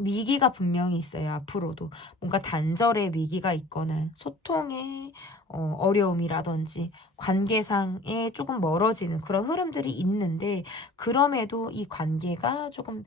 위기가 분명히 있어요. 앞으로도 뭔가 단절의 위기가 있거나 소통의 어려움이라든지 관계상에 조금 멀어지는 그런 흐름들이 있는데, 그럼에도 이 관계가 조금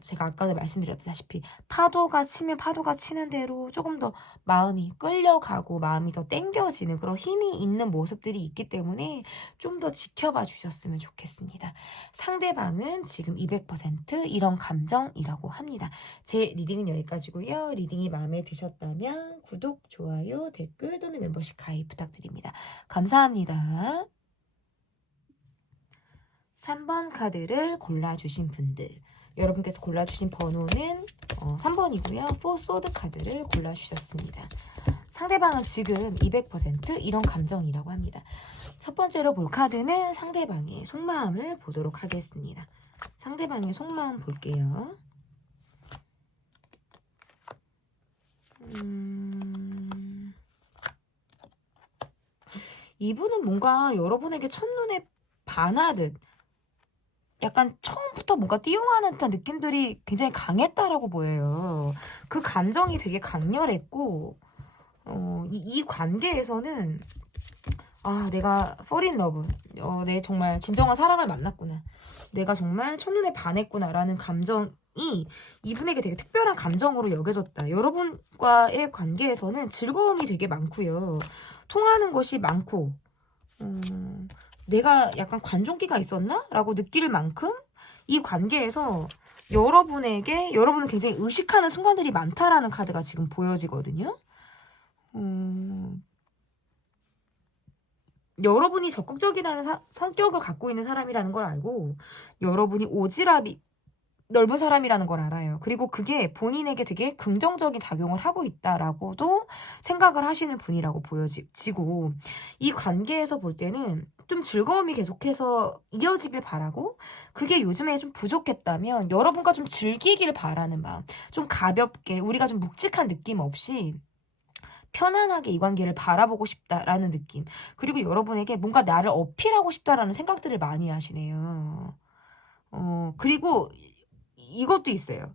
제가 아까도 말씀드렸다시피 파도가 치면 파도가 치는 대로 조금 더 마음이 끌려가고 마음이 더 땡겨지는 그런 힘이 있는 모습들이 있기 때문에 좀 더 지켜봐 주셨으면 좋겠습니다. 상대방은 지금 200% 이런 감정이라고 합니다. 제 리딩은 여기까지고요. 리딩이 마음에 드셨다면 구독, 좋아요, 댓글 또는 멤버십 가입 부탁드립니다. 감사합니다. 3번 카드를 골라주신 분들, 여러분께서 골라주신 번호는 3번이고요. 4 소드 카드를 골라주셨습니다. 상대방은 지금 200% 이런 감정이라고 합니다. 첫 번째로 볼 카드는 상대방의 속마음을 보도록 하겠습니다. 상대방의 속마음 볼게요. 이분은 뭔가 여러분에게 첫눈에 반하듯 약간 처음부터 뭔가 띄용하는 듯한 느낌들이 굉장히 강했다라고 보여요. 그 감정이 되게 강렬했고 이 관계에서는 내가 fall in love, 내 정말 진정한 사랑을 만났구나, 내가 정말 첫눈에 반했구나라는 감정이 이분에게 되게 특별한 감정으로 여겨졌다. 여러분과의 관계에서는 즐거움이 되게 많고요. 통하는 것이 많고 내가 약간 관종기가 있었나? 라고 느낄 만큼 이 관계에서 여러분은 굉장히 의식하는 순간들이 많다라는 카드가 지금 보여지거든요. 여러분이 적극적이라는 성격을 갖고 있는 사람이라는 걸 알고 여러분이 오지랖이 넓은 사람이라는 걸 알아요. 그리고 그게 본인에게 되게 긍정적인 작용을 하고 있다라고도 생각을 하시는 분이라고 보여지고, 이 관계에서 볼 때는 좀 즐거움이 계속해서 이어지길 바라고, 그게 요즘에 좀 부족했다면 여러분과 좀 즐기길 바라는 마음, 좀 가볍게 우리가 좀 묵직한 느낌 없이 편안하게 이 관계를 바라보고 싶다라는 느낌, 그리고 여러분에게 뭔가 나를 어필하고 싶다라는 생각들을 많이 하시네요. 그리고 이것도 있어요.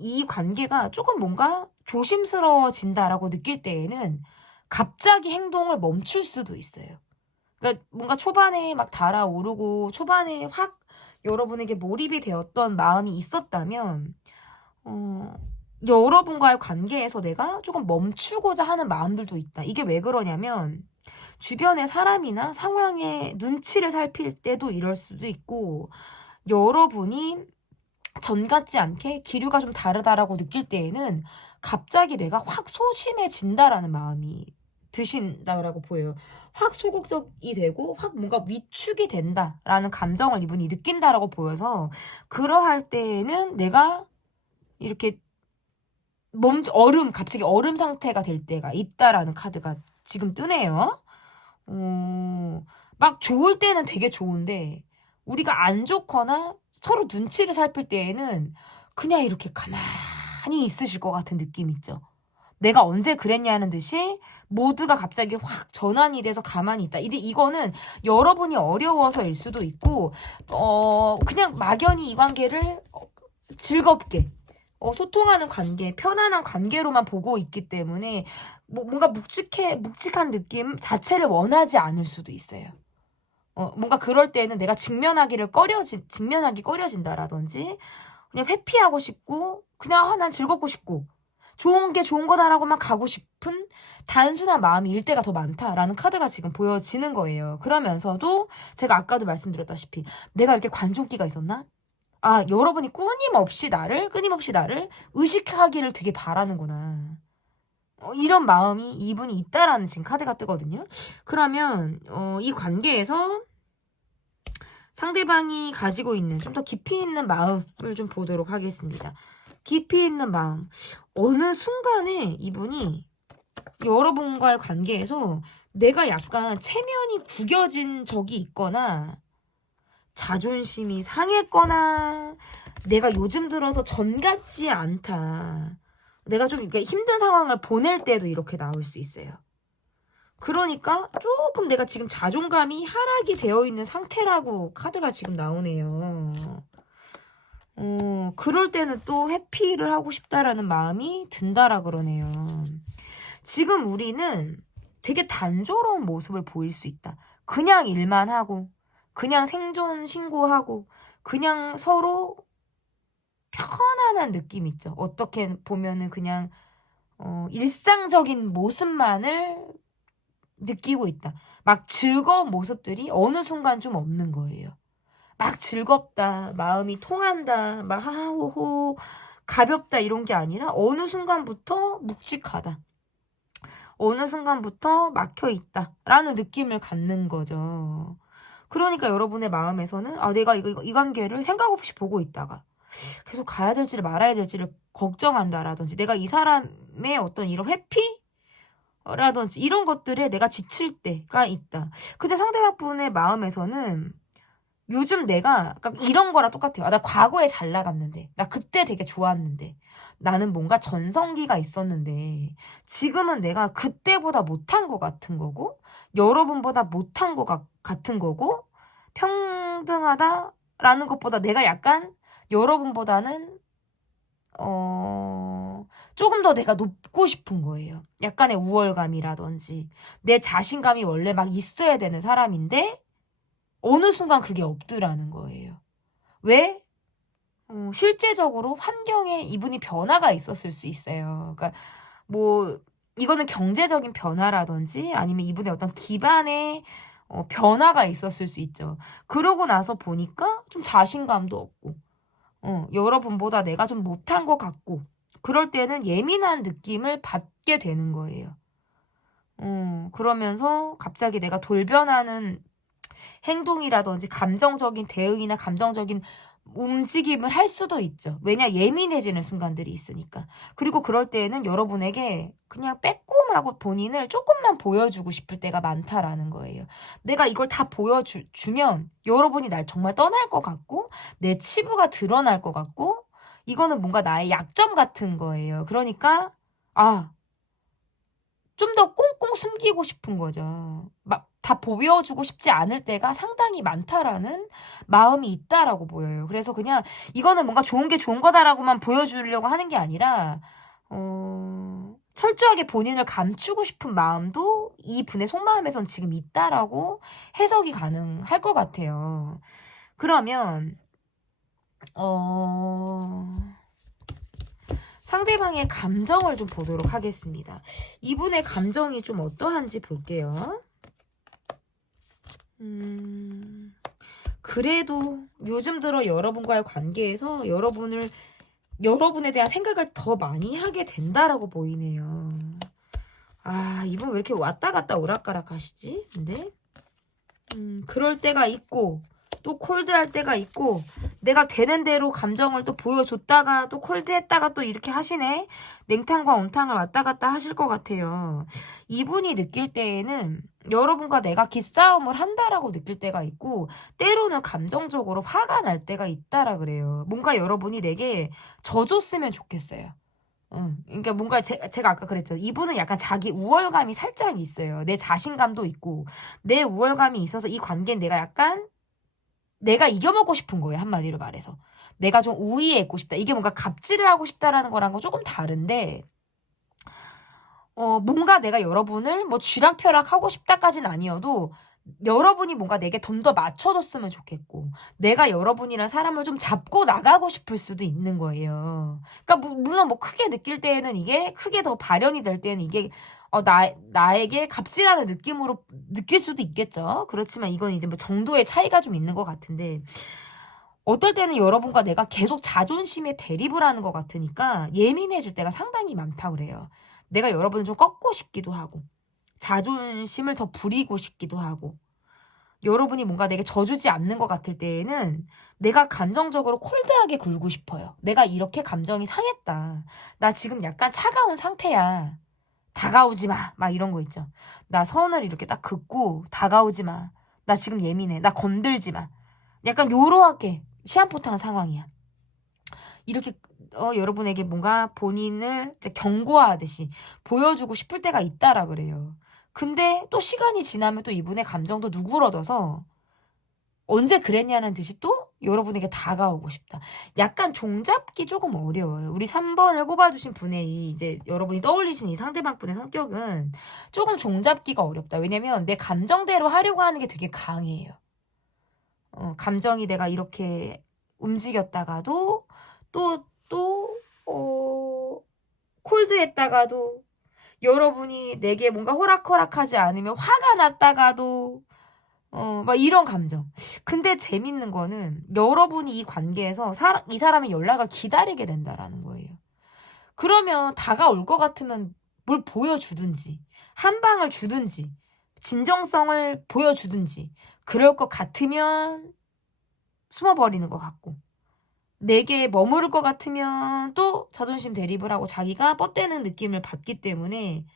이 관계가 조금 뭔가 조심스러워진다라고 느낄 때에는 갑자기 행동을 멈출 수도 있어요. 그러니까 뭔가 초반에 막 달아오르고 초반에 확 여러분에게 몰입이 되었던 마음이 있었다면 여러분과의 관계에서 내가 조금 멈추고자 하는 마음들도 있다. 이게 왜 그러냐면 주변의 사람이나 상황의 눈치를 살필 때도 이럴 수도 있고, 여러분이 전 같지 않게 기류가 좀 다르다라고 느낄 때에는 갑자기 내가 확 소심해진다라는 마음이 드신다라고 보여요. 확 소극적이 되고 확 뭔가 위축이 된다라는 감정을 이분이 느낀다라고 보여서, 그러할 때에는 내가 이렇게 갑자기 얼음 상태가 될 때가 있다라는 카드가 지금 뜨네요. 막 좋을 때는 되게 좋은데 우리가 안 좋거나 서로 눈치를 살필 때에는 그냥 이렇게 가만히 있으실 것 같은 느낌 있죠. 내가 언제 그랬냐는 듯이 모두가 갑자기 확 전환이 돼서 가만히 있다. 근데 이거는 여러분이 어려워서일 수도 있고, 그냥 막연히 이 관계를 즐겁게, 소통하는 관계, 편안한 관계로만 보고 있기 때문에, 뭔가 묵직한 느낌 자체를 원하지 않을 수도 있어요. 뭔가 그럴 때는 내가 직면하기 꺼려진다라든지, 그냥 회피하고 싶고, 그냥, 난 즐겁고 싶고, 좋은 게 좋은 거다라고만 가고 싶은 단순한 마음이 일 때가 더 많다라는 카드가 지금 보여지는 거예요. 그러면서도 제가 아까도 말씀드렸다시피 내가 이렇게 관종기가 있었나? 아, 여러분이 끊임없이 나를 의식하기를 되게 바라는구나. 이런 마음이 이분이 있다라는 지금 카드가 뜨거든요. 그러면 이 관계에서 상대방이 가지고 있는 좀 더 깊이 있는 마음을 좀 보도록 하겠습니다. 깊이 있는 마음. 어느 순간에 이분이 여러분과의 관계에서 내가 약간 체면이 구겨진 적이 있거나 자존심이 상했거나 내가 요즘 들어서 전 같지 않다. 내가 좀 이렇게 힘든 상황을 보낼 때도 이렇게 나올 수 있어요. 그러니까 조금 내가 지금 자존감이 하락이 되어 있는 상태라고 카드가 지금 나오네요. 그럴 때는 또 회피를 하고 싶다라는 마음이 든다라 그러네요. 지금 우리는 되게 단조로운 모습을 보일 수 있다. 그냥 일만 하고, 그냥 생존 신고하고, 그냥 서로 편안한 느낌 있죠. 어떻게 보면은 그냥, 일상적인 모습만을 느끼고 있다. 막 즐거운 모습들이 어느 순간 좀 없는 거예요. 막 즐겁다, 마음이 통한다, 막 하하호호, 가볍다 이런 게 아니라 어느 순간부터 묵직하다. 어느 순간부터 막혀있다 라는 느낌을 갖는 거죠. 그러니까 여러분의 마음에서는 내가 이 관계를 생각 없이 보고 있다가 계속 가야 될지를 말아야 될지를 걱정한다라든지 내가 이 사람의 어떤 이런 회피? 라든지 이런 것들에 내가 지칠 때가 있다. 근데 상대방분의 마음에서는 요즘 내가 이런 거랑 똑같아요. 나 과거에 잘 나갔는데, 나 그때 되게 좋았는데, 나는 뭔가 전성기가 있었는데, 지금은 내가 그때보다 못한 것 같은 거고, 여러분보다 못한 것 같은 거고, 평등하다라는 것보다 내가 약간 여러분보다는 조금 더 내가 높고 싶은 거예요. 약간의 우월감이라든지, 내 자신감이 원래 막 있어야 되는 사람인데, 어느 순간 그게 없더라는 거예요. 왜? 실제적으로 환경에 이분이 변화가 있었을 수 있어요. 그러니까 뭐 이거는 경제적인 변화라든지 아니면 이분의 어떤 기반에 변화가 있었을 수 있죠. 그러고 나서 보니까 좀 자신감도 없고 여러분보다 내가 좀 못한 것 같고 그럴 때는 예민한 느낌을 받게 되는 거예요. 그러면서 갑자기 내가 돌변하는 행동이라든지 감정적인 대응이나 감정적인 움직임을 할 수도 있죠. 왜냐? 예민해지는 순간들이 있으니까. 그리고 그럴 때에는 여러분에게 그냥 빼꼼하고 본인을 조금만 보여주고 싶을 때가 많다라는 거예요. 내가 이걸 다 보여주면 여러분이 날 정말 떠날 것 같고 내 치부가 드러날 것 같고 이거는 뭔가 나의 약점 같은 거예요. 그러니까 좀 더 꽁꽁 숨기고 싶은 거죠. 막 다 보여주고 싶지 않을 때가 상당히 많다라는 마음이 있다라고 보여요. 그래서 그냥 이거는 뭔가 좋은 게 좋은 거다라고만 보여주려고 하는 게 아니라 철저하게 본인을 감추고 싶은 마음도 이 분의 속마음에선 지금 있다라고 해석이 가능할 것 같아요. 그러면 상대방의 감정을 좀 보도록 하겠습니다. 이분의 감정이 좀 어떠한지 볼게요. 그래도 요즘 들어 여러분과의 관계에서 여러분에 대한 생각을 더 많이 하게 된다라고 보이네요. 이분 왜 이렇게 왔다 갔다 오락가락 하시지? 근데 그럴 때가 있고 또 콜드할 때가 있고, 내가 되는 대로 감정을 또 보여줬다가 또 콜드했다가 또 이렇게 하시네. 냉탕과 온탕을 왔다 갔다 하실 것 같아요. 이분이 느낄 때에는 여러분과 내가 기싸움을 한다라고 느낄 때가 있고, 때로는 감정적으로 화가 날 때가 있다라 그래요. 뭔가 여러분이 내게 져줬으면 좋겠어요. 그러니까 뭔가 제가 아까 그랬죠. 이분은 약간 자기 우월감이 살짝 있어요. 내 자신감도 있고, 내 우월감이 있어서 이 관계는 내가 이겨먹고 싶은 거예요. 한마디로 말해서. 내가 좀 우위에 있고 싶다. 이게 뭔가 갑질을 하고 싶다라는 거랑 건 조금 다른데, 뭔가 내가 여러분을 뭐 쥐락펴락 하고 싶다까지는 아니어도, 여러분이 뭔가 내게 좀 더 맞춰줬으면 좋겠고, 내가 여러분이란 사람을 좀 잡고 나가고 싶을 수도 있는 거예요. 그러니까 물론 뭐 크게 느낄 때에는 이게 크게 더 발현이 될 때는 이게 나에게 갑질하는 느낌으로 느낄 수도 있겠죠. 그렇지만 이건 이제 뭐 정도의 차이가 좀 있는 것 같은데, 어떨 때는 여러분과 내가 계속 자존심에 대립을 하는 것 같으니까 예민해질 때가 상당히 많다 그래요. 내가 여러분을 좀 꺾고 싶기도 하고, 자존심을 더 부리고 싶기도 하고, 여러분이 뭔가 내게 져주지 않는 것 같을 때에는 내가 감정적으로 콜드하게 굴고 싶어요. 내가 이렇게 감정이 상했다. 나 지금 약간 차가운 상태야. 다가오지 마. 막 이런 거 있죠. 나 선을 이렇게 딱 긋고 다가오지 마. 나 지금 예민해. 나 건들지 마. 약간 요렇게 시한포탄 상황이야. 이렇게 여러분에게 뭔가 본인을 이제 경고하듯이 보여주고 싶을 때가 있다라 그래요. 근데 또 시간이 지나면 또 이분의 감정도 누그러져서 언제 그랬냐는 듯이 또 여러분에게 다가오고 싶다. 약간 종잡기 조금 어려워요. 우리 3번을 뽑아주신 분의 이제 여러분이 떠올리신 이 상대방 분의 성격은 조금 종잡기가 어렵다. 왜냐면 내 감정대로 하려고 하는 게 되게 강해요. 감정이 내가 이렇게 움직였다가도 콜드했다가도 여러분이 내게 뭔가 호락호락하지 않으면 화가 났다가도 막 이런 감정. 근데 재밌는 거는 여러분이 이 관계에서 이 사람의 연락을 기다리게 된다라는 거예요. 그러면 다가올 것 같으면 뭘 보여주든지, 한 방을 주든지, 진정성을 보여주든지, 그럴 것 같으면 숨어버리는 것 같고, 내게 머무를 것 같으면 또 자존심 대립을 하고 자기가 뻗대는 느낌을 받기 때문에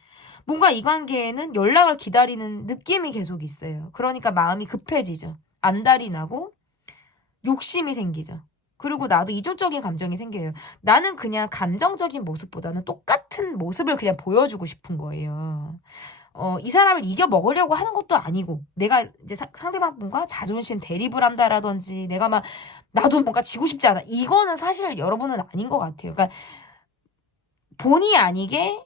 뭔가 이 관계에는 연락을 기다리는 느낌이 계속 있어요. 그러니까 마음이 급해지죠. 안달이 나고 욕심이 생기죠. 그리고 나도 이중적인 감정이 생겨요. 나는 그냥 감정적인 모습보다는 똑같은 모습을 그냥 보여주고 싶은 거예요. 이 사람을 이겨 먹으려고 하는 것도 아니고, 내가 이제 상대방 분과 자존심 대립을 한다라든지, 내가 막, 나도 뭔가 지고 싶지 않아. 이거는 사실 여러분은 아닌 것 같아요. 그러니까, 본의 아니게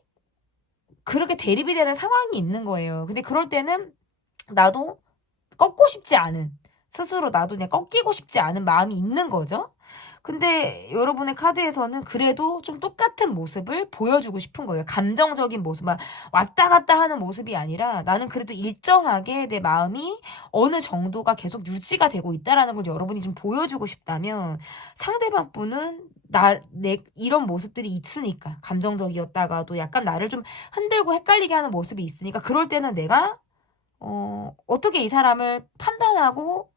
그렇게 대립이 되는 상황이 있는 거예요. 근데 그럴 때는 나도 꺾고 싶지 않은, 스스로 나도 그냥 꺾이고 싶지 않은 마음이 있는 거죠. 근데 여러분의 카드에서는 그래도 좀 똑같은 모습을 보여주고 싶은 거예요. 감정적인 모습, 막 왔다 갔다 하는 모습이 아니라 나는 그래도 일정하게 내 마음이 어느 정도가 계속 유지가 되고 있다라는 걸 여러분이 좀 보여주고 싶다면, 상대방 분은 이런 모습들이 있으니까, 감정적이었다가도 약간 나를 좀 흔들고 헷갈리게 하는 모습이 있으니까, 그럴 때는 내가 어떻게 이 사람을 판단하고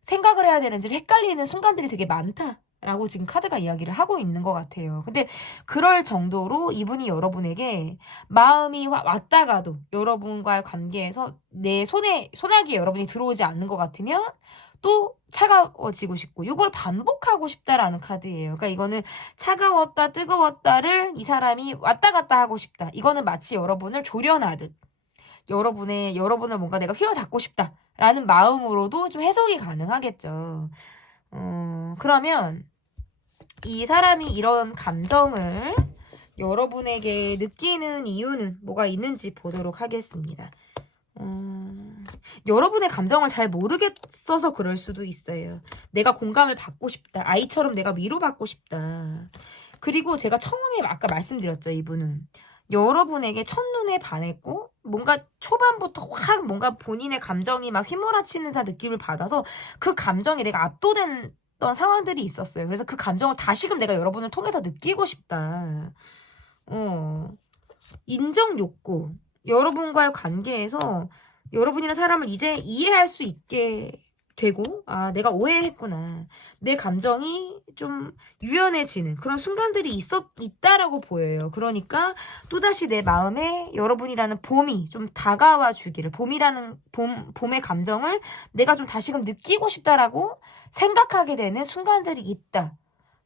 생각을 해야 되는지를 헷갈리는 순간들이 되게 많다라고 지금 카드가 이야기를 하고 있는 것 같아요. 근데 그럴 정도로 이분이 여러분에게 마음이 왔다가도 여러분과의 관계에서 내 손아귀에 여러분이 들어오지 않는 것 같으면 또 차가워지고 싶고, 이걸 반복하고 싶다라는 카드예요. 그러니까 이거는 차가웠다 뜨거웠다를 이 사람이 왔다 갔다 하고 싶다. 이거는 마치 여러분을 조련하듯 여러분을 뭔가 내가 휘어잡고 싶다라는 마음으로도 좀 해석이 가능하겠죠. 그러면 이 사람이 이런 감정을 여러분에게 느끼는 이유는 뭐가 있는지 보도록 하겠습니다. 여러분의 감정을 잘 모르겠어서 그럴 수도 있어요. 내가 공감을 받고 싶다. 아이처럼 내가 위로받고 싶다. 그리고 제가 처음에 아까 말씀드렸죠. 이분은 여러분에게 첫눈에 반했고, 뭔가 초반부터 확 뭔가 본인의 감정이 막 휘몰아치는 듯한 느낌을 받아서 그 감정에 내가 압도됐던 상황들이 있었어요. 그래서 그 감정을 다시금 내가 여러분을 통해서 느끼고 싶다. 인정 욕구. 여러분과의 관계에서 여러분이라는 사람을 이제 이해할 수 있게 되고, 아, 내가 오해했구나. 내 감정이 좀 유연해지는 그런 순간들이 있다라고 보여요. 그러니까 또다시 내 마음에 여러분이라는 봄이 좀 다가와 주기를, 봄의 감정을 내가 좀 다시금 느끼고 싶다라고 생각하게 되는 순간들이 있다.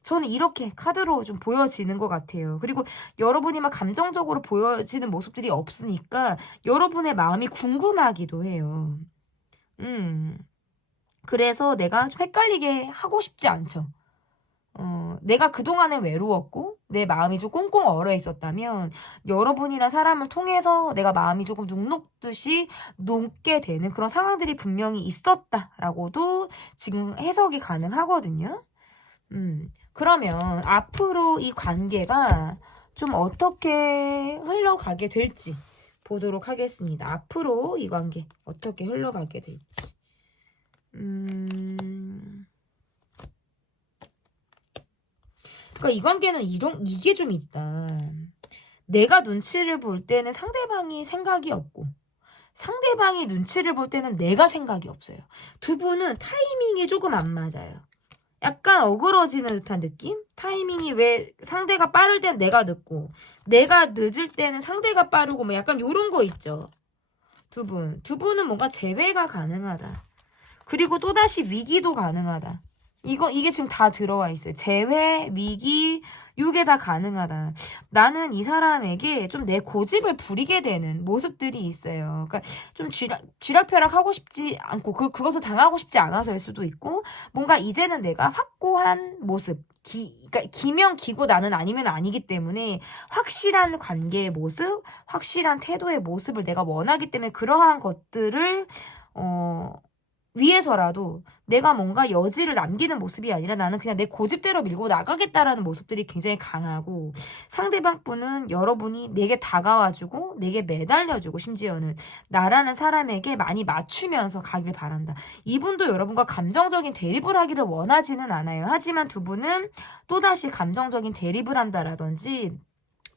저는 이렇게 카드로 좀 보여지는 것 같아요. 그리고 여러분이 막 감정적으로 보여지는 모습들이 없으니까 여러분의 마음이 궁금하기도 해요. 그래서 내가 좀 헷갈리게 하고 싶지 않죠. 내가 그동안에 외로웠고 내 마음이 좀 꽁꽁 얼어 있었다면 여러분이란 사람을 통해서 내가 마음이 조금 녹록듯이 녹게 되는 그런 상황들이 분명히 있었다라고도 지금 해석이 가능하거든요. 그러면 앞으로 이 관계가 좀 어떻게 흘러가게 될지 보도록 하겠습니다. 앞으로 이 관계 어떻게 흘러가게 될지. 그러니까 이 관계는 이게 좀 있다. 내가 눈치를 볼 때는 상대방이 생각이 없고 상대방이 눈치를 볼 때는 내가 생각이 없어요. 두 분은 타이밍이 조금 안 맞아요. 약간 어그러지는 듯한 느낌? 타이밍이 왜 상대가 빠를 땐 내가 늦고 내가 늦을 때는 상대가 빠르고 뭐 약간 요런 거 있죠. 두 분은 뭔가 재회가 가능하다. 그리고 또다시 위기도 가능하다. 이게 지금 다 들어와 있어요. 재회, 위기, 요게 다 가능하다. 나는 이 사람에게 좀 내 고집을 부리게 되는 모습들이 있어요. 그러니까 좀 쥐락펴락 하고 싶지 않고, 그것을 당하고 싶지 않아서일 수도 있고, 뭔가 이제는 내가 확고한 모습, 그러니까 기면 기고 나는 아니면 아니기 때문에 확실한 관계의 모습, 확실한 태도의 모습을 내가 원하기 때문에 그러한 것들을, 위해서라도 내가 뭔가 여지를 남기는 모습이 아니라 나는 그냥 내 고집대로 밀고 나가겠다라는 모습들이 굉장히 강하고 상대방 분은 여러분이 내게 다가와주고 내게 매달려주고 심지어는 나라는 사람에게 많이 맞추면서 가길 바란다. 이분도 여러분과 감정적인 대립을 하기를 원하지는 않아요. 하지만 두 분은 또다시 감정적인 대립을 한다라든지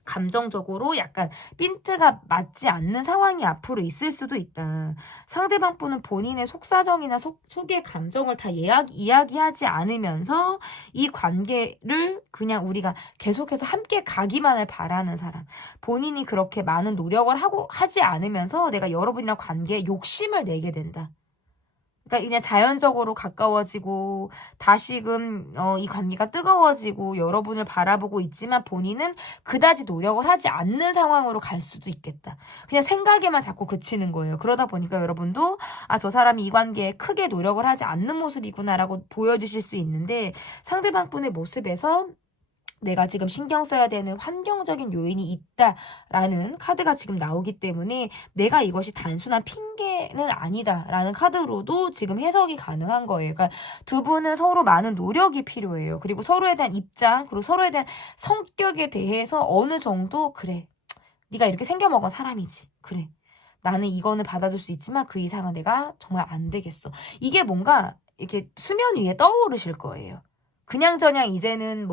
감정적으로 약간 핀트가 맞지 않는 상황이 앞으로 있을 수도 있다. 상대방 분은 본인의 속사정이나 속의 감정을 다 이야기하지 않으면서 이 관계를 그냥 우리가 계속해서 함께 가기만을 바라는 사람. 본인이 그렇게 많은 노력을 하지 않으면서 내가 여러분이랑 관계에 욕심을 내게 된다. 그러니까 그냥 자연적으로 가까워지고 다시금 이 관계가 뜨거워지고 여러분을 바라보고 있지만 본인은 그다지 노력을 하지 않는 상황으로 갈 수도 있겠다. 그냥 생각에만 자꾸 그치는 거예요. 그러다 보니까 여러분도 저 사람이 이 관계에 크게 노력을 하지 않는 모습이구나라고 보여주실 수 있는데 상대방 분의 모습에서 내가 지금 신경 써야 되는 환경적인 요인이 있다라는 카드가 지금 나오기 때문에 내가 이것이 단순한 핑계는 아니다라는 카드로도 지금 해석이 가능한 거예요. 그러니까 두 분은 서로 많은 노력이 필요해요. 그리고 서로에 대한 입장, 그리고 서로에 대한 성격에 대해서 어느 정도 그래, 네가 이렇게 생겨먹은 사람이지. 그래, 나는 이거는 받아줄 수 있지만 그 이상은 내가 정말 안 되겠어. 이게 뭔가 이렇게 수면 위에 떠오르실 거예요. 그냥저냥 이제는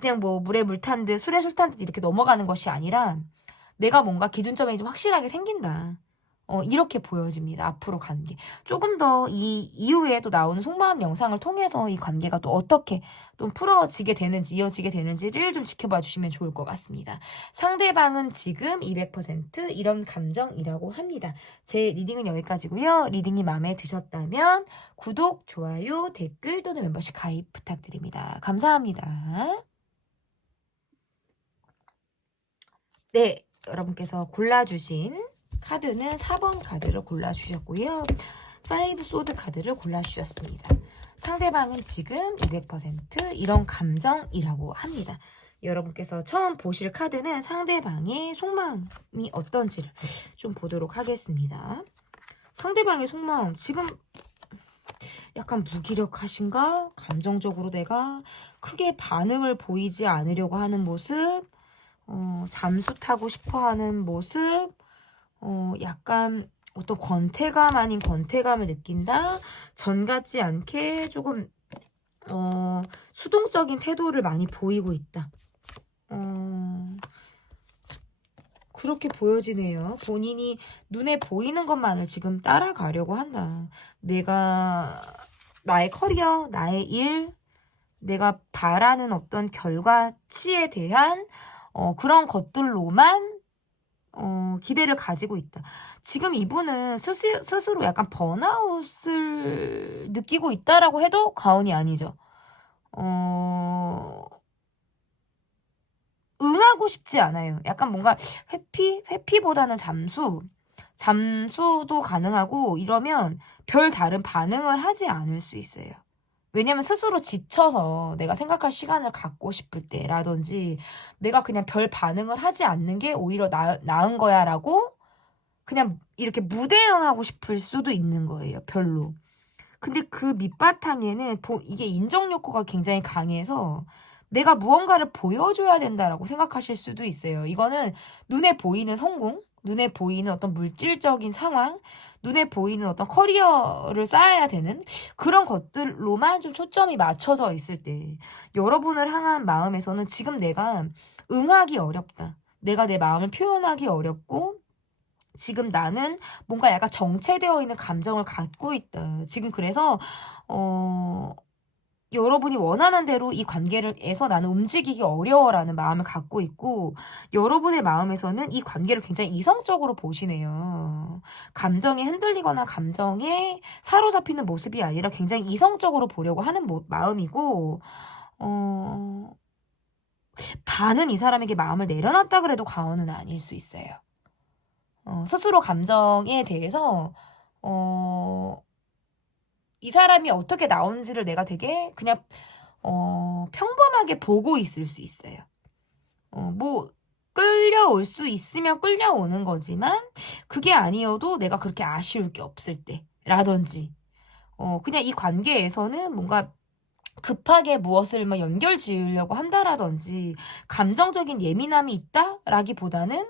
그냥 물에 물 탄 듯, 술에 술 탄 듯 이렇게 넘어가는 것이 아니라 내가 뭔가 기준점이 좀 확실하게 생긴다. 이렇게 보여집니다. 앞으로 관계. 조금 더 이 이후에 또 나오는 속마음 영상을 통해서 이 관계가 또 어떻게 또 풀어지게 되는지, 이어지게 되는지를 좀 지켜봐 주시면 좋을 것 같습니다. 상대방은 지금 200% 이런 감정이라고 합니다. 제 리딩은 여기까지고요. 리딩이 마음에 드셨다면 구독, 좋아요, 댓글 또는 멤버십 가입 부탁드립니다. 감사합니다. 네, 여러분께서 골라주신 카드는 4번 카드를 골라주셨고요. 5 소드 카드를 골라주셨습니다. 상대방은 지금 200% 이런 감정이라고 합니다. 여러분께서 처음 보실 카드는 상대방의 속마음이 어떤지를 좀 보도록 하겠습니다. 상대방의 속마음, 지금 약간 무기력하신가? 감정적으로 내가 크게 반응을 보이지 않으려고 하는 모습, 잠수 타고 싶어 하는 모습, 약간 어떤 권태감 아닌 권태감을 느낀다? 전 같지 않게 조금, 수동적인 태도를 많이 보이고 있다. 그렇게 보여지네요. 본인이 눈에 보이는 것만을 지금 따라가려고 한다. 내가 나의 커리어, 나의 일, 내가 바라는 어떤 결과치에 대한 그런 것들로만 기대를 가지고 있다. 지금 이분은 스스로 약간 번아웃을 느끼고 있다라고 해도 과언이 아니죠. 응하고 싶지 않아요. 약간 뭔가 회피보다는 잠수도 가능하고 이러면 별 다른 반응을 하지 않을 수 있어요. 왜냐면 스스로 지쳐서 내가 생각할 시간을 갖고 싶을 때라든지 내가 그냥 별 반응을 하지 않는 게 오히려 나은 거야 라고 그냥 이렇게 무대응하고 싶을 수도 있는 거예요. 별로. 근데 그 밑바탕에는 이게 인정 욕구가 굉장히 강해서 내가 무언가를 보여줘야 된다라고 생각하실 수도 있어요. 이거는 눈에 보이는 성공, 눈에 보이는 어떤 물질적인 상황, 눈에 보이는 어떤 커리어를 쌓아야 되는 그런 것들로만 좀 초점이 맞춰져 있을 때 여러분을 향한 마음에서는 지금 내가 응하기 어렵다. 내가 내 마음을 표현하기 어렵고 지금 나는 뭔가 약간 정체되어 있는 감정을 갖고 있다. 지금 그래서 여러분이 원하는 대로 이 관계에서 나는 움직이기 어려워라는 마음을 갖고 있고 여러분의 마음에서는 이 관계를 굉장히 이성적으로 보시네요. 감정에 흔들리거나 감정에 사로잡히는 모습이 아니라 굉장히 이성적으로 보려고 하는 마음이고 반은 이 사람에게 마음을 내려놨다 그래도 과언은 아닐 수 있어요. 스스로 감정에 대해서 이 사람이 어떻게 나오는지를 내가 되게 그냥 평범하게 보고 있을 수 있어요. 뭐 끌려올 수 있으면 끌려오는 거지만 그게 아니어도 내가 그렇게 아쉬울 게 없을 때라든지 그냥 이 관계에서는 뭔가 급하게 무엇을 막 연결 지으려고 한다라든지 감정적인 예민함이 있다라기보다는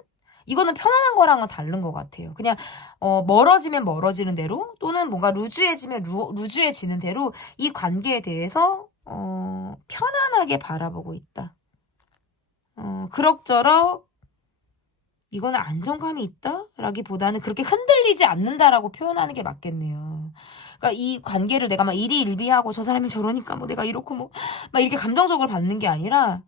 이거는 편안한 거랑은 다른 것 같아요. 그냥 멀어지면 멀어지는 대로 또는 뭔가 루즈해지면 루즈해지는 대로 이 관계에 대해서 편안하게 바라보고 있다. 그럭저럭 이거는 안정감이 있다라기보다는 그렇게 흔들리지 않는다라고 표현하는 게 맞겠네요. 그러니까 이 관계를 내가 막 일희일비하고 저 사람이 저러니까 뭐 내가 이렇고 뭐 막 이렇게 감정적으로 받는 게 아니라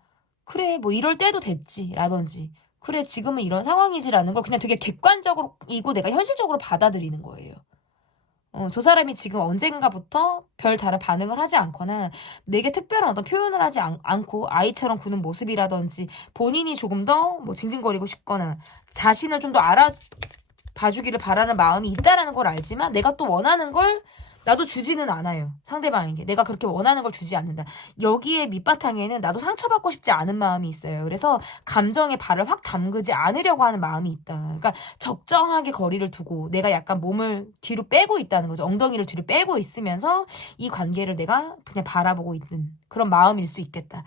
그래 뭐 이럴 때도 됐지라든지 그래 지금은 이런 상황이지라는 걸 그냥 되게 객관적으로 이고 내가 현실적으로 받아들이는 거예요. 저 사람이 지금 언젠가부터 별 다른 반응을 하지 않거나 내게 특별한 어떤 표현을 하지 않고 아이처럼 구는 모습이라든지 본인이 조금 더 뭐 징징거리고 싶거나 자신을 좀 더 알아봐주기를 바라는 마음이 있다라는 걸 알지만 내가 또 원하는 걸 나도 주지는 않아요. 상대방에게. 내가 그렇게 원하는 걸 주지 않는다. 여기에 밑바탕에는 나도 상처받고 싶지 않은 마음이 있어요. 그래서 감정에 발을 확 담그지 않으려고 하는 마음이 있다. 그러니까 적정하게 거리를 두고 내가 약간 몸을 뒤로 빼고 있다는 거죠. 엉덩이를 뒤로 빼고 있으면서 이 관계를 내가 그냥 바라보고 있는 그런 마음일 수 있겠다.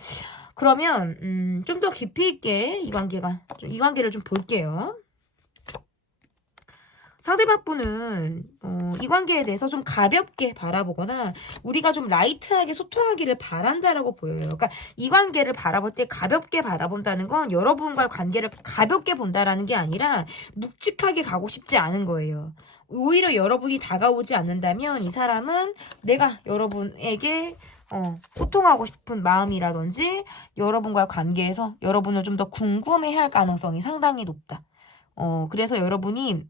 그러면 좀 더 깊이 있게 이 관계를 좀 볼게요. 상대방 분은 이 관계에 대해서 좀 가볍게 바라보거나 우리가 좀 라이트하게 소통하기를 바란다라고 보여요. 그러니까 이 관계를 바라볼 때 가볍게 바라본다는 건 여러분과의 관계를 가볍게 본다라는 게 아니라 묵직하게 가고 싶지 않은 거예요. 오히려 여러분이 다가오지 않는다면 이 사람은 내가 여러분에게 소통하고 싶은 마음이라든지 여러분과의 관계에서 여러분을 좀 더 궁금해할 가능성이 상당히 높다. 그래서 여러분이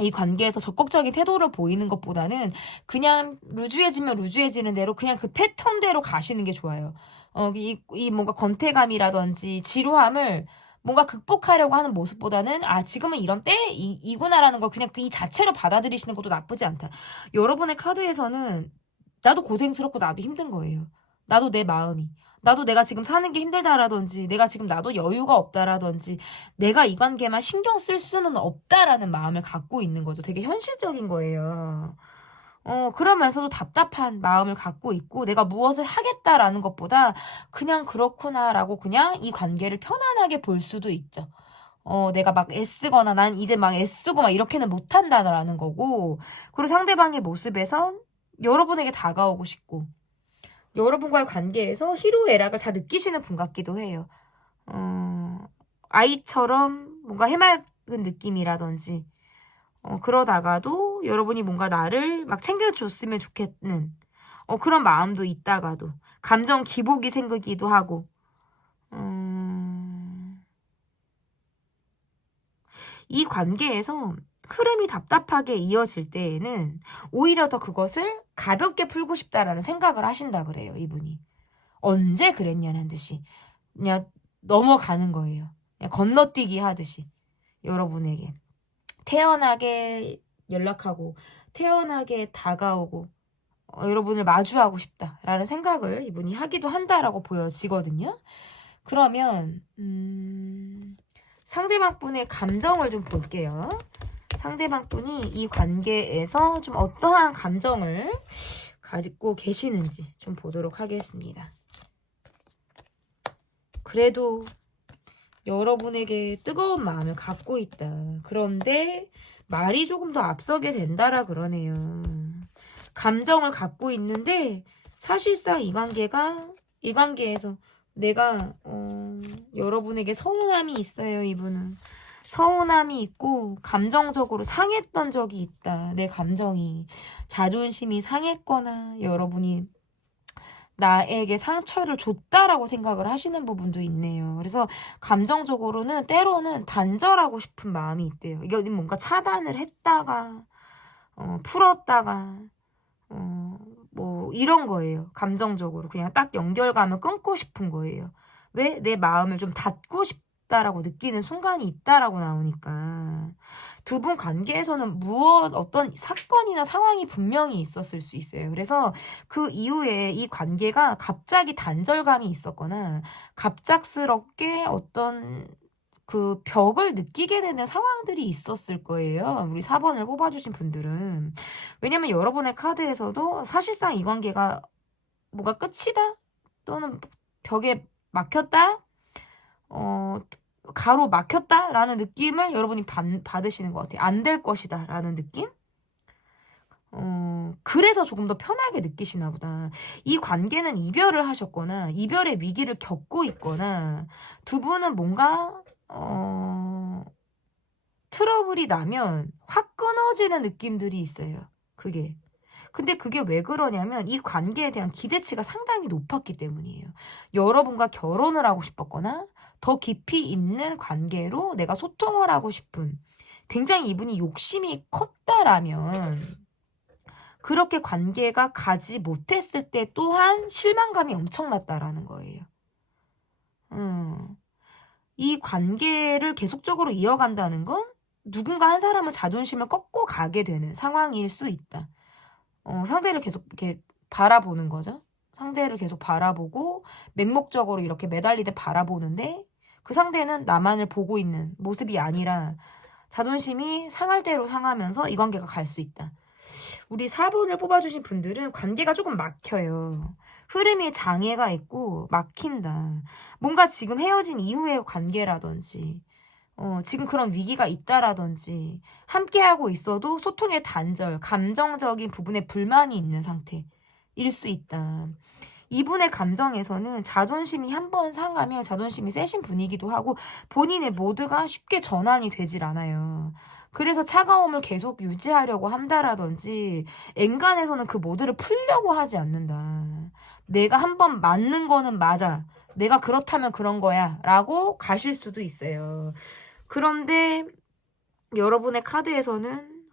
이 관계에서 적극적인 태도를 보이는 것보다는 그냥 루즈해지면 루즈해지는 대로 그냥 그 패턴대로 가시는 게 좋아요. 이 뭔가 권태감이라든지 지루함을 뭔가 극복하려고 하는 모습보다는 지금은 이런 때이구나라는 걸 그냥 이 자체로 받아들이시는 것도 나쁘지 않다. 여러분의 카드에서는 나도 고생스럽고 나도 힘든 거예요. 나도 내 마음이. 나도 내가 지금 사는 게 힘들다라든지 내가 지금 나도 여유가 없다라든지 내가 이 관계만 신경 쓸 수는 없다라는 마음을 갖고 있는 거죠. 되게 현실적인 거예요. 그러면서도 답답한 마음을 갖고 있고 내가 무엇을 하겠다라는 것보다 그냥 그렇구나라고 그냥 이 관계를 편안하게 볼 수도 있죠. 내가 막 애쓰거나 난 이제 막 애쓰고 막 이렇게는 못한다라는 거고 그리고 상대방의 모습에선 여러분에게 다가오고 싶고 여러분과의 관계에서 희로애락을 다 느끼시는 분 같기도 해요. 아이처럼 뭔가 느낌이라든지, 그러다가도 여러분이 뭔가 나를 막 챙겨줬으면 좋겠는, 그런 마음도 있다가도, 감정 기복이 생기기도 하고, 이 관계에서 흐름이 답답하게 이어질 때에는 오히려 더 그것을 가볍게 풀고 싶다라는 생각을 하신다 그래요, 이분이. 언제 그랬냐는 듯이 그냥 넘어가는 거예요. 그냥 건너뛰기 하듯이 여러분에게 태연하게 연락하고 태연하게 다가오고 여러분을 마주하고 싶다라는 생각을 이분이 하기도 한다라고 보여지거든요. 그러면 상대방 분의 감정을 좀 볼게요. 상대방 분이 이 관계에서 좀 어떠한 감정을 가지고 계시는지 좀 보도록 하겠습니다. 그래도 여러분에게 뜨거운 마음을 갖고 있다. 그런데 말이 조금 더 앞서게 된다라 그러네요. 감정을 갖고 있는데 사실상 이 관계에서 내가 여러분에게 서운함이 있어요. 이분은 서운함이 있고 감정적으로 상했던 적이 있다. 내 감정이 자존심이 상했거나 여러분이 나에게 상처를 줬다라고 생각을 하시는 부분도 있네요. 그래서 감정적으로는 때로는 단절하고 싶은 마음이 있대요. 이게 뭔가 차단을 했다가 풀었다가 뭐 이런 거예요. 감정적으로 그냥 딱 연결감을 끊고 싶은 거예요. 왜? 내 마음을 좀 닫고 싶다라고 느끼는 순간이 있다라고 나오니까 두 분 관계에서는 어떤 사건이나 상황이 분명히 있었을 수 있어요. 그래서 그 이후에 이 관계가 갑자기 단절감이 있었거나 갑작스럽게 어떤 그 벽을 느끼게 되는 상황들이 있었을 거예요. 우리 4번을 뽑아주신 분들은. 왜냐면 여러분의 카드에서도 사실상 이 관계가 뭐가 끝이다? 또는 벽에 막혔다? 가로 막혔다라는 느낌을 여러분이 받으시는 것 같아요. 안 될 것이다 라는 느낌? 그래서 조금 더 편하게 느끼시나 보다. 이 관계는 이별을 하셨거나 이별의 위기를 겪고 있거나 두 분은 뭔가 트러블이 나면 확 끊어지는 느낌들이 있어요. 근데 그게 왜 그러냐면 이 관계에 대한 기대치가 상당히 높았기 때문이에요. 여러분과 결혼을 하고 싶었거나 더 깊이 있는 관계로 내가 소통을 하고 싶은 굉장히 이분이 욕심이 컸다라면 그렇게 관계가 가지 못했을 때 또한 실망감이 엄청났다라는 거예요. 이 관계를 계속적으로 이어간다는 건 누군가 한 사람은 자존심을 꺾고 가게 되는 상황일 수 있다. 상대를 계속 이렇게 바라보는 거죠. 상대를 계속 바라보고 맹목적으로 이렇게 매달리듯 바라보는데 그 상대는 나만을 보고 있는 모습이 아니라 자존심이 상할 대로 상하면서 이 관계가 갈 수 있다. 우리 4번을 뽑아주신 분들은 관계가 조금 막혀요. 흐름에 장애가 있고 막힌다. 뭔가 지금 헤어진 이후의 관계라든지 지금 그런 위기가 있다라든지 함께하고 있어도 소통의 단절, 감정적인 부분에 불만이 있는 상태일 수 있다. 이분의 감정에서는 자존심이 한번 상하면 자존심이 세신 분이기도 하고 본인의 모드가 쉽게 전환이 되질 않아요. 그래서 차가움을 계속 유지하려고 한다라든지 엔간에서는 그 모드를 풀려고 하지 않는다. 내가 한번 맞는 거는 맞아. 내가 그렇다면 그런 거야. 라고 가실 수도 있어요. 그런데 여러분의 카드에서는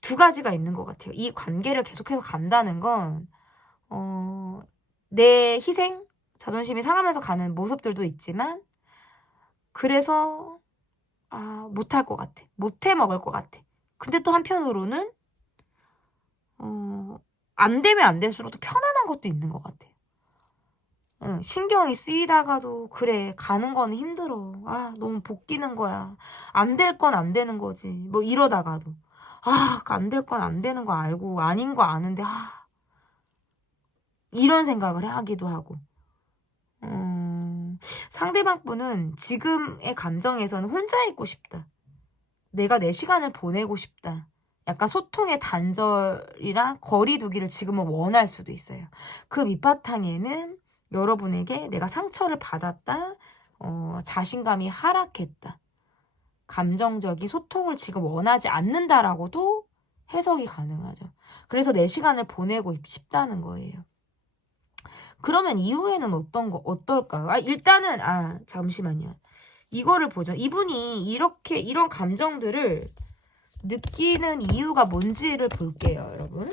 두 가지가 있는 것 같아요. 이 관계를 계속해서 간다는 건 내 희생, 자존심이 상하면서 가는 모습들도 있지만 그래서 못할 것 같아. 못해 먹을 것 같아. 근데 또 한편으로는 안 되면 안 될수록 또 편안한 것도 있는 것 같아요. 신경이 쓰이다가도 그래 가는 건 힘들어. 너무 볶이는 거야. 안 될 건 안 되는 거지. 뭐 이러다가도 안 될 건 안 되는 거 알고 아닌 거 아는데 이런 생각을 하기도 하고 상대방 분은 지금의 감정에서는 혼자 있고 싶다. 내가 내 시간을 보내고 싶다. 약간 소통의 단절이랑 거리 두기를 지금은 원할 수도 있어요. 그 밑바탕에는 여러분에게 내가 상처를 받았다. 자신감이 하락했다. 감정적인 소통을 지금 원하지 않는다라고도 해석이 가능하죠. 그래서 내 시간을 보내고 싶다는 거예요. 그러면 이후에는 어떨까요? 일단은, 잠시만요. 이거를 보죠. 이분이 이런 감정들을 느끼는 이유가 뭔지를 볼게요, 여러분.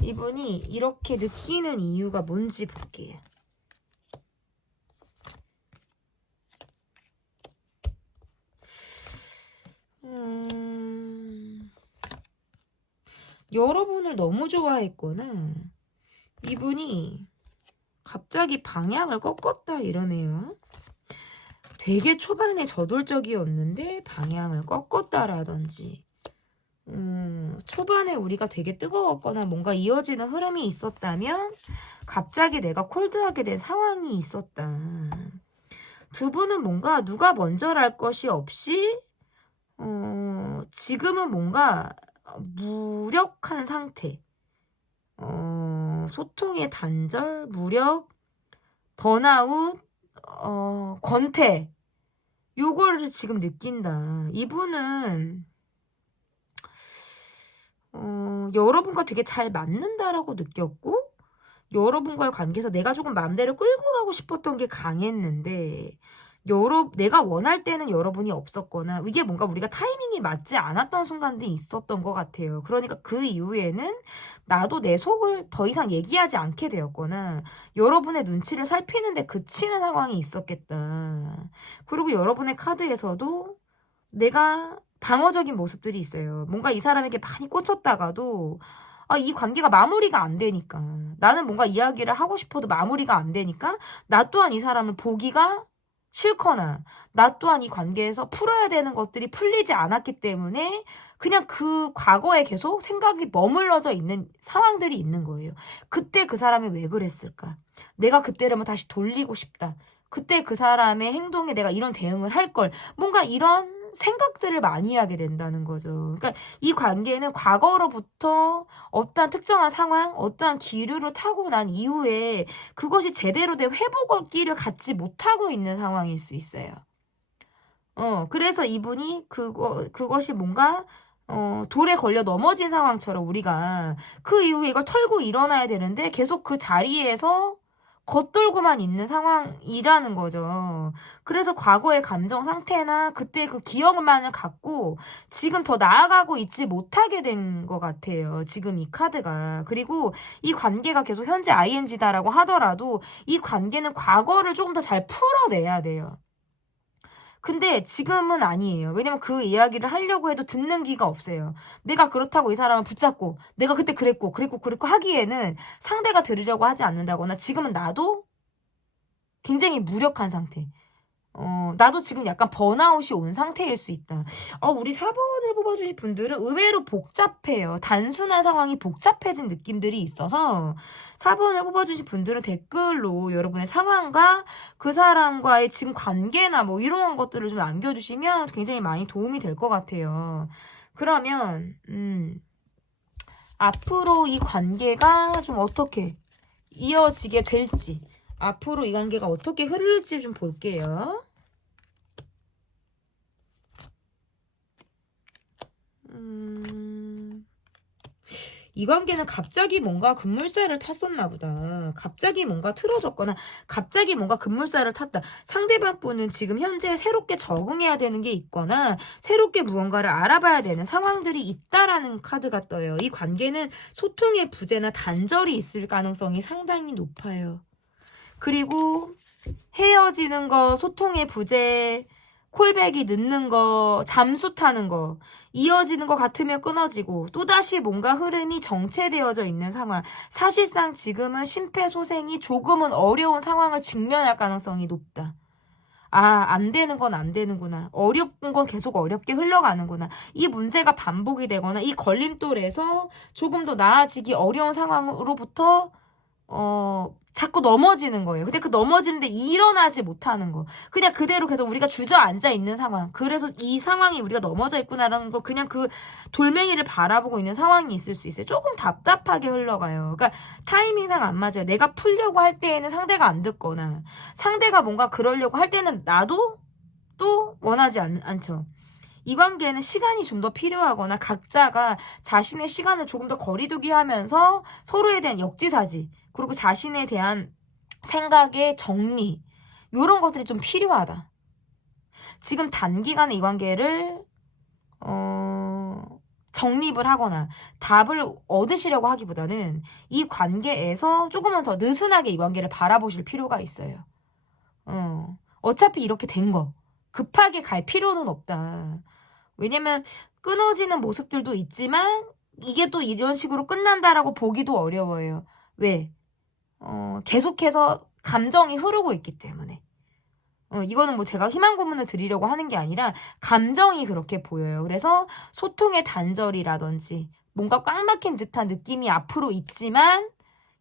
이분이 이렇게 느끼는 이유가 뭔지 볼게요. 여러분을 너무 좋아했거나 이분이 갑자기 방향을 꺾었다 이러네요. 되게 초반에 저돌적이었는데 방향을 꺾었다라든지 초반에 우리가 되게 뜨거웠거나 뭔가 이어지는 흐름이 있었다면 갑자기 내가 콜드하게 된 상황이 있었다. 두 분은 뭔가 누가 먼저랄 것이 없이 지금은 뭔가 무력한 상태. 소통의 단절, 무력, 번아웃, 권태. 요거를 지금 느낀다. 이분은 여러분과 되게 잘 맞는다라고 느꼈고 여러분과의 관계에서 내가 조금 마음대로 끌고 가고 싶었던 게 강했는데 내가 원할 때는 여러분이 없었거나 이게 뭔가 우리가 타이밍이 맞지 않았던 순간들이 있었던 것 같아요. 그러니까 그 이후에는 나도 내 속을 더 이상 얘기하지 않게 되었거나 여러분의 눈치를 살피는데 그치는 상황이 있었겠다. 그리고 여러분의 카드에서도 내가 방어적인 모습들이 있어요. 뭔가 이 사람에게 많이 꽂혔다가도 이 관계가 마무리가 안 되니까 나는 뭔가 이야기를 하고 싶어도 마무리가 안 되니까 나 또한 이 사람을 보기가 싫거나 나 또한 이 관계에서 풀어야 되는 것들이 풀리지 않았기 때문에 그냥 그 과거에 계속 생각이 머물러져 있는 상황들이 있는 거예요. 그때 그 사람이 왜 그랬을까? 내가 그때라면 다시 돌리고 싶다. 그때 그 사람의 행동에 내가 이런 대응을 할 걸. 뭔가 이런 생각들을 많이 하게 된다는 거죠. 그러니까 이 관계는 과거로부터 어떠한 특정한 상황, 어떠한 기류를 타고 난 이후에 그것이 제대로 된 회복길을 갖지 못하고 있는 상황일 수 있어요. 그래서 이분이 그것이 뭔가 돌에 걸려 넘어진 상황처럼 우리가 그 이후에 이걸 털고 일어나야 되는데 계속 그 자리에서 겉돌고만 있는 상황이라는 거죠. 그래서 과거의 감정 상태나 그때 그 기억만을 갖고 지금 더 나아가고 있지 못하게 된 것 같아요. 지금 이 카드가. 그리고 이 관계가 계속 현재 ING다라고 하더라도 이 관계는 과거를 조금 더 잘 풀어내야 돼요. 근데 지금은 아니에요. 왜냐면 그 이야기를 하려고 해도 듣는 귀가 없어요. 내가 그렇다고 이 사람을 붙잡고 내가 그때 그랬고 하기에는 상대가 들으려고 하지 않는다거나 지금은 나도 굉장히 무력한 상태. 나도 지금 약간 번아웃이 온 상태일 수 있다. 우리 4번을 뽑아주신 분들은 의외로 복잡해요. 단순한 상황이 복잡해진 느낌들이 있어서 4번을 뽑아주신 분들은 댓글로 여러분의 상황과 그 사람과의 지금 관계나 뭐 이런 것들을 좀 남겨주시면 굉장히 많이 도움이 될 것 같아요. 그러면 앞으로 이 관계가 좀 어떻게 이어지게 될지 앞으로 이 관계가 어떻게 흐를지 좀 볼게요. 이 관계는 갑자기 뭔가 급물살을 탔었나 보다. 갑자기 뭔가 틀어졌거나 갑자기 뭔가 급물살을 탔다. 상대방 분은 지금 현재 새롭게 적응해야 되는 게 있거나 새롭게 무언가를 알아봐야 되는 상황들이 있다라는 카드가 떠요. 이 관계는 소통의 부재나 단절이 있을 가능성이 상당히 높아요. 그리고 헤어지는 거, 소통의 부재, 콜백이 늦는 거, 잠수 타는 거, 이어지는 것 같으면 끊어지고 또다시 뭔가 흐름이 정체되어져 있는 상황. 사실상 지금은 심폐소생이 조금은 어려운 상황을 직면할 가능성이 높다. 안 되는 건 안 되는구나. 어려운 건 계속 어렵게 흘러가는구나. 이 문제가 반복이 되거나 이 걸림돌에서 조금 더 나아지기 어려운 상황으로부터 자꾸 넘어지는 거예요. 근데 그 넘어지는데 일어나지 못하는 거. 그냥 그대로 계속 우리가 주저앉아 있는 상황. 그래서 이 상황이 우리가 넘어져 있구나라는 걸 그냥 그 돌멩이를 바라보고 있는 상황이 있을 수 있어요. 조금 답답하게 흘러가요. 그러니까 타이밍상 안 맞아요. 내가 풀려고 할 때에는 상대가 안 듣거나 상대가 뭔가 그러려고 할 때는 나도 또 원하지 않죠. 이 관계는 시간이 좀 더 필요하거나 각자가 자신의 시간을 조금 더 거리두기 하면서 서로에 대한 역지사지, 그리고 자신에 대한 생각의 정리, 이런 것들이 좀 필요하다. 지금 단기간에 이 관계를 정립을 하거나 답을 얻으시려고 하기보다는 이 관계에서 조금은 더 느슨하게 이 관계를 바라보실 필요가 있어요. 어차피 이렇게 된 거 급하게 갈 필요는 없다. 왜냐면 끊어지는 모습들도 있지만 이게 또 이런 식으로 끝난다라고 보기도 어려워요. 왜? 계속해서 감정이 흐르고 있기 때문에. 이거는 뭐 제가 희망 고문을 드리려고 하는 게 아니라 감정이 그렇게 보여요. 그래서 소통의 단절이라든지 뭔가 꽉 막힌 듯한 느낌이 앞으로 있지만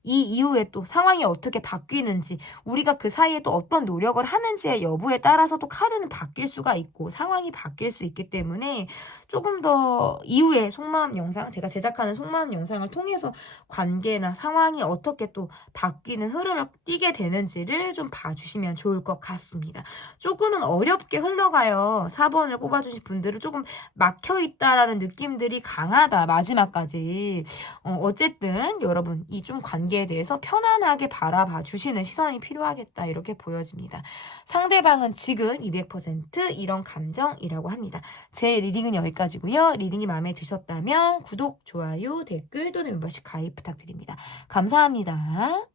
이 이후에 또 상황이 어떻게 바뀌는지, 우리가 그 사이에 또 어떤 노력을 하는지의 여부에 따라서 또 카드는 바뀔 수가 있고 상황이 바뀔 수 있기 때문에 조금 더 이후에 속마음 영상, 제가 제작하는 속마음 영상을 통해서 관계나 상황이 어떻게 또 바뀌는 흐름을 띠게 되는지를 좀 봐주시면 좋을 것 같습니다. 조금은 어렵게 흘러가요. 4번을 뽑아주신 분들은 조금 막혀있다라는 느낌들이 강하다, 마지막까지. 어쨌든 여러분 이 좀 관계에 대해서 편안하게 바라봐 주시는 시선이 필요하겠다, 이렇게 보여집니다. 상대방은 지금 200% 이런 감정이라고 합니다. 제 리딩은 여기까지고요. 리딩이 마음에 드셨다면 구독, 좋아요, 댓글 또는 멤버십 가입 부탁드립니다. 감사합니다.